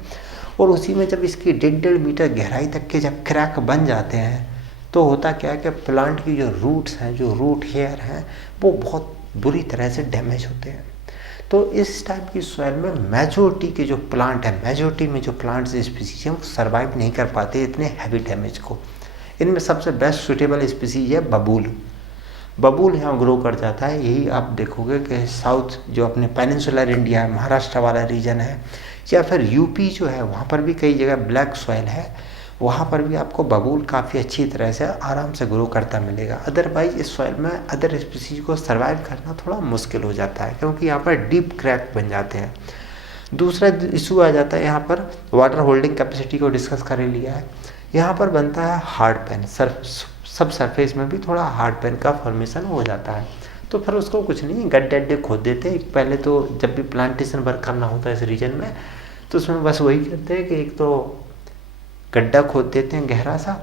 और उसी में जब इसकी 1.5 मीटर गहराई तक के जब क्रैक बन जाते हैं तो होता क्या है कि प्लांट की जो रूट्स हैं, जो रूट हेयर हैं, वो बहुत बुरी तरह से डैमेज होते हैं। तो इस टाइप की सॉइल में मेजॉरिटी के जो प्लांट है, मेजॉरिटी में जो प्लांट्स स्पीसीज हैं वो सर्वाइव नहीं कर पाते इतने हैवी डैमेज को। इनमें सबसे बेस्ट सूटेबल स्पीसीज है बबूल। बबूल यहाँ ग्रो कर जाता है। यही आप देखोगे कि साउथ जो अपने पेनिनसुलर इंडिया है, महाराष्ट्र वाला रीजन है, या फिर यूपी जो है वहाँ पर भी कई जगह ब्लैक सॉइल है, वहाँ पर भी आपको बबूल काफ़ी अच्छी तरह से आराम से ग्रो करता मिलेगा। अदरवाइज इस सॉइल में अदर स्पीसीज को सर्वाइव करना थोड़ा मुश्किल हो जाता है, क्योंकि यहाँ पर डीप क्रैक बन जाते हैं। दूसरा इशू आ जाता है यहाँ पर, वाटर होल्डिंग कैपेसिटी को डिस्कस कर लिया है। यहाँ पर बनता है हार्ड पैन, सब सरफेस में भी थोड़ा हार्ड पैन का फॉर्मेशन हो जाता है। तो फिर उसको कुछ नहीं, गड्ढे खोद देते हैं। पहले तो जब भी प्लांटेशन वर्क करना होता है इस रीजन में, तो उसमें बस वही करते हैं कि एक तो गड्ढा खोद देते हैं गहरा सा,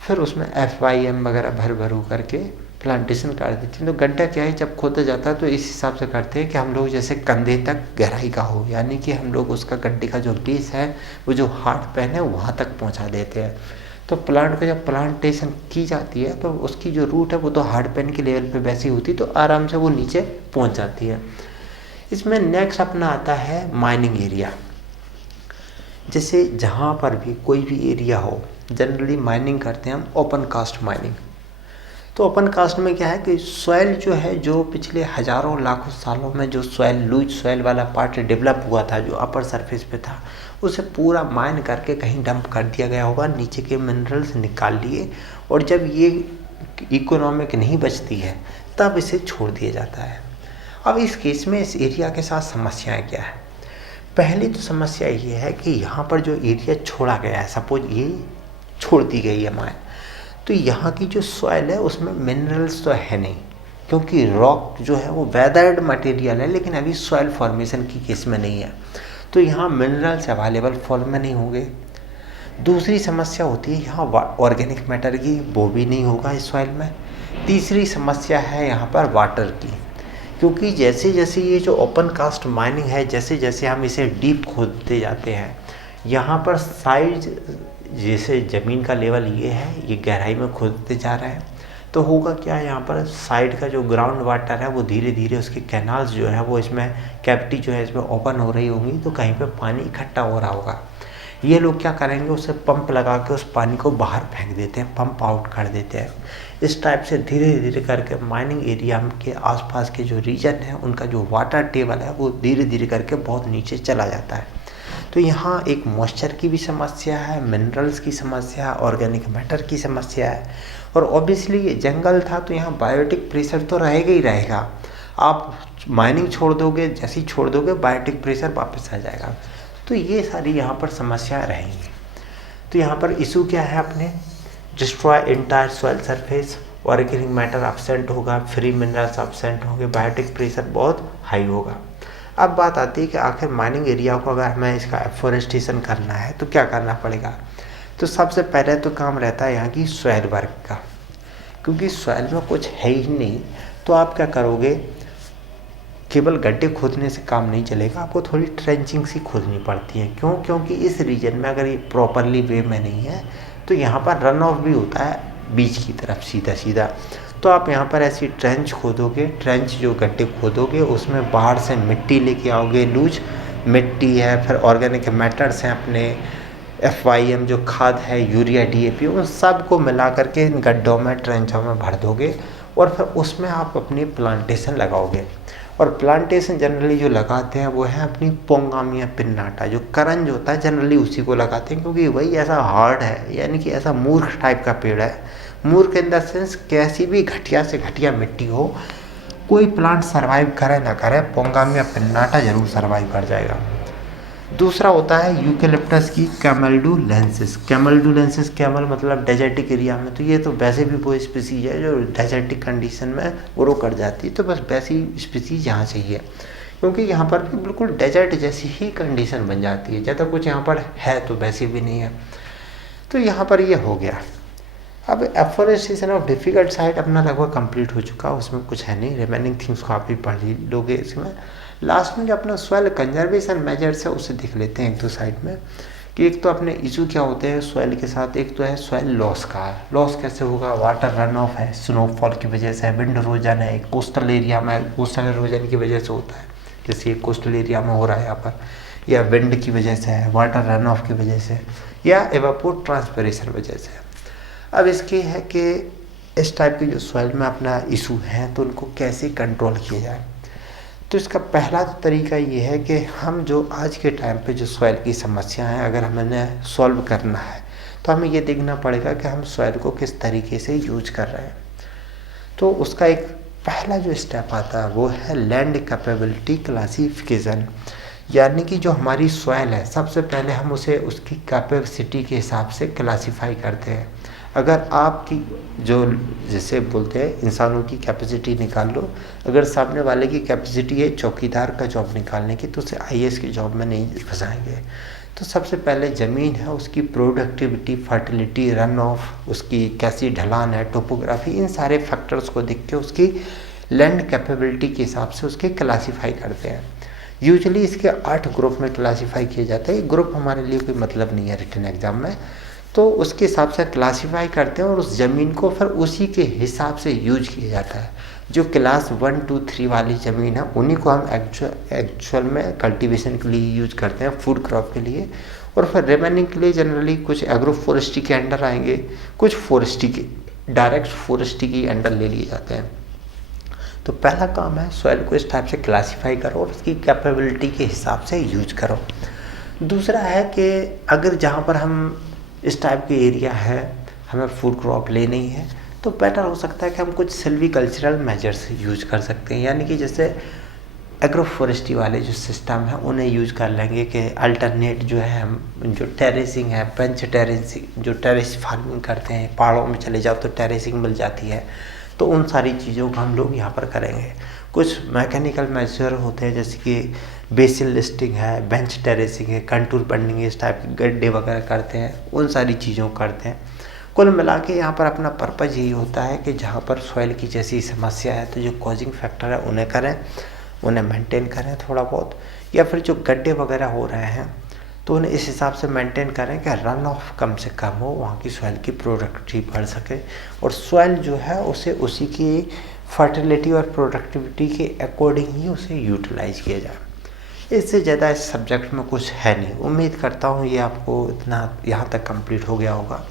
फिर उसमें FYM वगैरह भरू करके प्लांटेशन कर देते हैं। तो गड्ढा क्या है, जब खोदा जाता है तो इस हिसाब से करते हैं कि हम लोग जैसे कंधे तक गहराई का हो, यानी कि हम लोग उसका गड्ढे का जो बेस है वो जो हार्ड पैन है वहाँ तक पहुँचा देते हैं। तो प्लांट का जब प्लांटेशन की जाती है तो उसकी जो रूट है वो तो हार्ड पैन के लेवल पे वैसी होती है, तो आराम से वो नीचे पहुँच जाती है। इसमें नेक्स्ट अपना आता है माइनिंग एरिया। जैसे जहाँ पर भी कोई भी एरिया हो, जनरली माइनिंग करते हैं हम ओपन कास्ट माइनिंग। तो ओपन कास्ट में क्या है कि सॉइल जो है, जो पिछले हज़ारों लाखों सालों में जो सॉइल, लूज सॉइल वाला पार्ट डेवलप हुआ था, जो अपर सरफेस पे था, उसे पूरा माइन करके कहीं डंप कर दिया गया होगा, नीचे के मिनरल्स निकाल लिए, और जब ये इकोनॉमिक नहीं बचती है तब इसे छोड़ दिया जाता है। अब इस केस में इस एरिया के साथ समस्याएं क्या है? पहली तो समस्या ये है कि यहाँ पर जो एरिया छोड़ा गया है, सपोज ये छोड़ दी गई है माइन, तो यहाँ की जो सॉइल है उसमें मिनरल्स तो है नहीं, क्योंकि रॉक जो है वो वेदर्ड मटेरियल है, लेकिन अभी सॉइल फॉर्मेशन की केस में नहीं है, तो यहाँ मिनरल्स अवेलेबल फॉर्म में नहीं होंगे। दूसरी समस्या होती है यहाँ ऑर्गेनिक मैटर की, वो भी नहीं होगा इस सॉइल में। तीसरी समस्या है यहाँ पर वाटर की, क्योंकि जैसे जैसे ये जो ओपन कास्ट माइनिंग है, जैसे जैसे हम इसे डीप खोदते जाते हैं, यहाँ पर साइज, जैसे ज़मीन का लेवल ये है, ये गहराई में खोदते जा रहे हैं, तो होगा क्या, यहाँ पर साइड का जो ग्राउंड वाटर है वो धीरे धीरे उसके कैनाल्स जो है वो इसमें कैविटी जो है इसमें ओपन हो रही होंगी, तो कहीं पे पानी इकट्ठा हो रहा होगा। ये लोग क्या करेंगे, उसे पंप लगा के उस पानी को बाहर फेंक देते हैं, पंप आउट कर देते हैं। इस टाइप से धीरे धीरे करके माइनिंग एरिया के आसपास के जो रीजन है उनका जो वाटर टेबल है वो धीरे धीरे करके बहुत नीचे चला जाता है। तो यहाँ एक मॉइस्चर की भी समस्या है, मिनरल्स की समस्या है, ऑर्गेनिक मैटर की समस्या है, और ऑब्वियसली ये जंगल था तो यहाँ बायोटिक प्रेशर तो रहेगा ही रहेगा। आप माइनिंग छोड़ दोगे, जैसे ही छोड़ दोगे बायोटिक प्रेशर वापस आ जाएगा। तो ये सारी यहाँ पर समस्याएं रहेंगी। तो यहाँ पर इशू क्या है अपने, destroy entire soil surface, organic matter absent होगा, फ्री मिनरल्स एब्सेंट होंगे, बायोटिक प्रेशर बहुत हाई होगा। अब बात आती है कि आखिर माइनिंग एरिया को अगर हमें इसका एफोरेस्टेशन करना है तो क्या करना पड़ेगा। तो सबसे पहले तो काम रहता है यहाँ की सॉइल वर्क का, क्योंकि सॉइल में कुछ है ही नहीं। तो आप क्या करोगे, केवल गड्ढे खोदने से काम नहीं चलेगा, आपको थोड़ी ट्रेंचिंग सी खोदनी पड़ती है। क्यों? क्योंकि इस रीजन में अगर ये प्रॉपरली वे में नहीं है तो यहाँ पर रन ऑफ भी होता है बीच की तरफ सीधा सीधा। तो आप यहाँ पर ऐसी ट्रेंच खोदोगे, ट्रेंच जो गड्ढे खोदोगे उसमें बाहर से मिट्टी लेके आओगे, लूज मिट्टी है, फिर ऑर्गेनिक मैटर्स हैं अपने, FYM जो खाद है, यूरिया, DAP, उन सब को मिला करके इन गड्ढों में, ट्रेंचों में भर दोगे और फिर उसमें आप अपनी प्लांटेशन लगाओगे। और प्लांटेशन जनरली जो लगाते हैं वो है अपनी पोंगामिया पिन्नाटा, जो करंज होता है जनरली उसी को लगाते हैं, क्योंकि वही ऐसा हार्ड है, यानी कि ऐसा मूर्ख टाइप का पेड़ है। मूर्ख इन द सेंस कैसी भी घटिया से घटिया मिट्टी हो, कोई प्लांट सर्वाइव करे ना करे, पोंगामिया पिन्नाटा जरूर सर्वाइव कर जाएगा। दूसरा होता है यूकेलिप्टस की कैमल्डुलेंसिस। कैमल्डुलेंसिस, कैमल मतलब डेजर्टिक एरिया में, तो ये तो वैसे भी वो स्पीसीज है जो डेजर्टिक कंडीशन में ग्रो कर जाती है, तो बस वैसी स्पीसीज यहाँ चाहिए, क्योंकि यहाँ पर भी बिल्कुल डेजर्ट जैसी ही कंडीशन बन जाती है, ज़्यादा कुछ यहाँ पर है तो वैसी भी नहीं है। तो यहाँ पर ये हो गया। अब एफोरेस्टेशन ऑफ डिफिकल्ट साइट अपना लगभग कंप्लीट हो चुका, उसमें कुछ है नहीं, रिमेनिंग थिंग्स को आप भी पढ़ लोगे इसमें। लास्ट में जो अपना सॉइल कंजर्वेशन मेजर्स है उसे देख लेते हैं एक दो साइड में, कि एक तो अपने इशू क्या होते हैं सॉइल के साथ। एक तो है सॉइल लॉस का, लॉस कैसे होगा, वाटर रन ऑफ है, स्नोफॉल की वजह से, विंड इरोजन है, कोस्टल एरिया में कोस्टल इरोजन की वजह से होता है, जैसे ये कोस्टल एरिया में हो रहा है यहाँ पर, या विंड की वजह से है, वाटर रन ऑफ की वजह से, या एवापोर ट्रांसपिरेशन वजह से। अब इसकी है कि इस टाइप की जो सॉइल में अपना इशू है तो उनको कैसे कंट्रोल किया जाए। तो इसका पहला तो तरीका ये है कि हम जो आज के टाइम पे जो सॉइल की समस्या है, अगर हमें सॉल्व करना है तो हमें ये देखना पड़ेगा कि हम सॉइल को किस तरीके से यूज कर रहे हैं। तो उसका एक पहला जो स्टेप आता है वो है लैंड कैपेबिलिटी क्लासिफिकेशन, यानी कि जो हमारी सॉइल है सबसे पहले हम उसे उसकी कैपेसिटी के हिसाब से क्लासीफाई करते हैं। अगर आपकी जो जैसे बोलते हैं इंसानों की कैपेसिटी निकाल लो, अगर सामने वाले की कैपेसिटी है चौकीदार का जॉब निकालने की तो उसे IAS की जॉब में नहीं फंसाएंगे। तो सबसे पहले ज़मीन है उसकी प्रोडक्टिविटी, फर्टिलिटी, रन ऑफ, उसकी कैसी ढलान है, टोपोग्राफी, इन सारे फैक्टर्स को देख के उसकी लैंड कैपेबिलिटी के हिसाब से उसके क्लासीफाई करते हैं। यूजुअली इसके 8 ग्रुप में क्लासीफाई किए जाते हैं। ग्रुप हमारे लिए कोई मतलब नहीं है रिटन एग्जाम में, तो उसके हिसाब से क्लासीफाई करते हैं और उस ज़मीन को फिर उसी के हिसाब से यूज किया जाता है। जो क्लास 1, 2, 3 वाली ज़मीन है उन्हीं को हम एक्चुअल में कल्टीवेशन के लिए यूज करते हैं, फूड क्रॉप के लिए, और फिर रिमेनिंग के लिए जनरली कुछ एग्रो फॉरेस्ट्री के अंडर आएंगे, कुछ फॉरेस्ट्री के डायरेक्ट फॉरेस्ट्री के अंडर ले लिए जाते हैं। तो पहला काम है सॉइल को इस टाइप से क्लासीफाई करो और उसकी कैपेबिलिटी के हिसाब से यूज करो। दूसरा है कि अगर जहाँ पर हम इस टाइप की एरिया है, हमें फूड क्रॉप लेनी है, तो बेटर हो सकता है कि हम कुछ सिल्वीकल्चरल मेजर्स यूज कर सकते हैं, यानी कि जैसे एग्रो फॉरेस्ट्री वाले जो सिस्टम है उन्हें यूज कर लेंगे कि अल्टरनेट जो है हम जो टेरेसिंग है, बेंच टेरेसिंग, जो टेरेस फार्मिंग करते हैं, पहाड़ों में चले जाओ तो टेरेसिंग मिल जाती है, तो उन सारी चीज़ों को हम लोग यहाँ पर करेंगे। कुछ मैकेनिकल मेजर होते हैं जैसे कि बेसिल लिस्टिंग है, बेंच टेरेसिंग है, कंटूर बंडिंग, इस टाइप के गड्ढे वगैरह करते हैं, उन सारी चीज़ों को करते हैं। कुल मिला के यहाँ पर अपना पर्पज़ यही होता है कि जहाँ पर सॉइल की जैसी समस्या है तो जो कॉजिंग फैक्टर है उन्हें करें, उन्हें मेंटेन करें थोड़ा बहुत, या फिर जो गड्ढे वगैरह हो रहे हैं तो उन्हें इस हिसाब से मेंटेन करें कि रन ऑफ कम से कम हो, वहाँ की सॉइल की प्रोडक्टिविटी बढ़ सके और सॉइल जो है उसे उसी की फर्टिलिटी और प्रोडक्टिविटी के अकॉर्डिंग ही उसे यूटिलाइज किया जाए। इससे ज़्यादा इस सब्जेक्ट में कुछ है नहीं। उम्मीद करता हूँ ये आपको इतना यहाँ तक कंप्लीट हो गया होगा।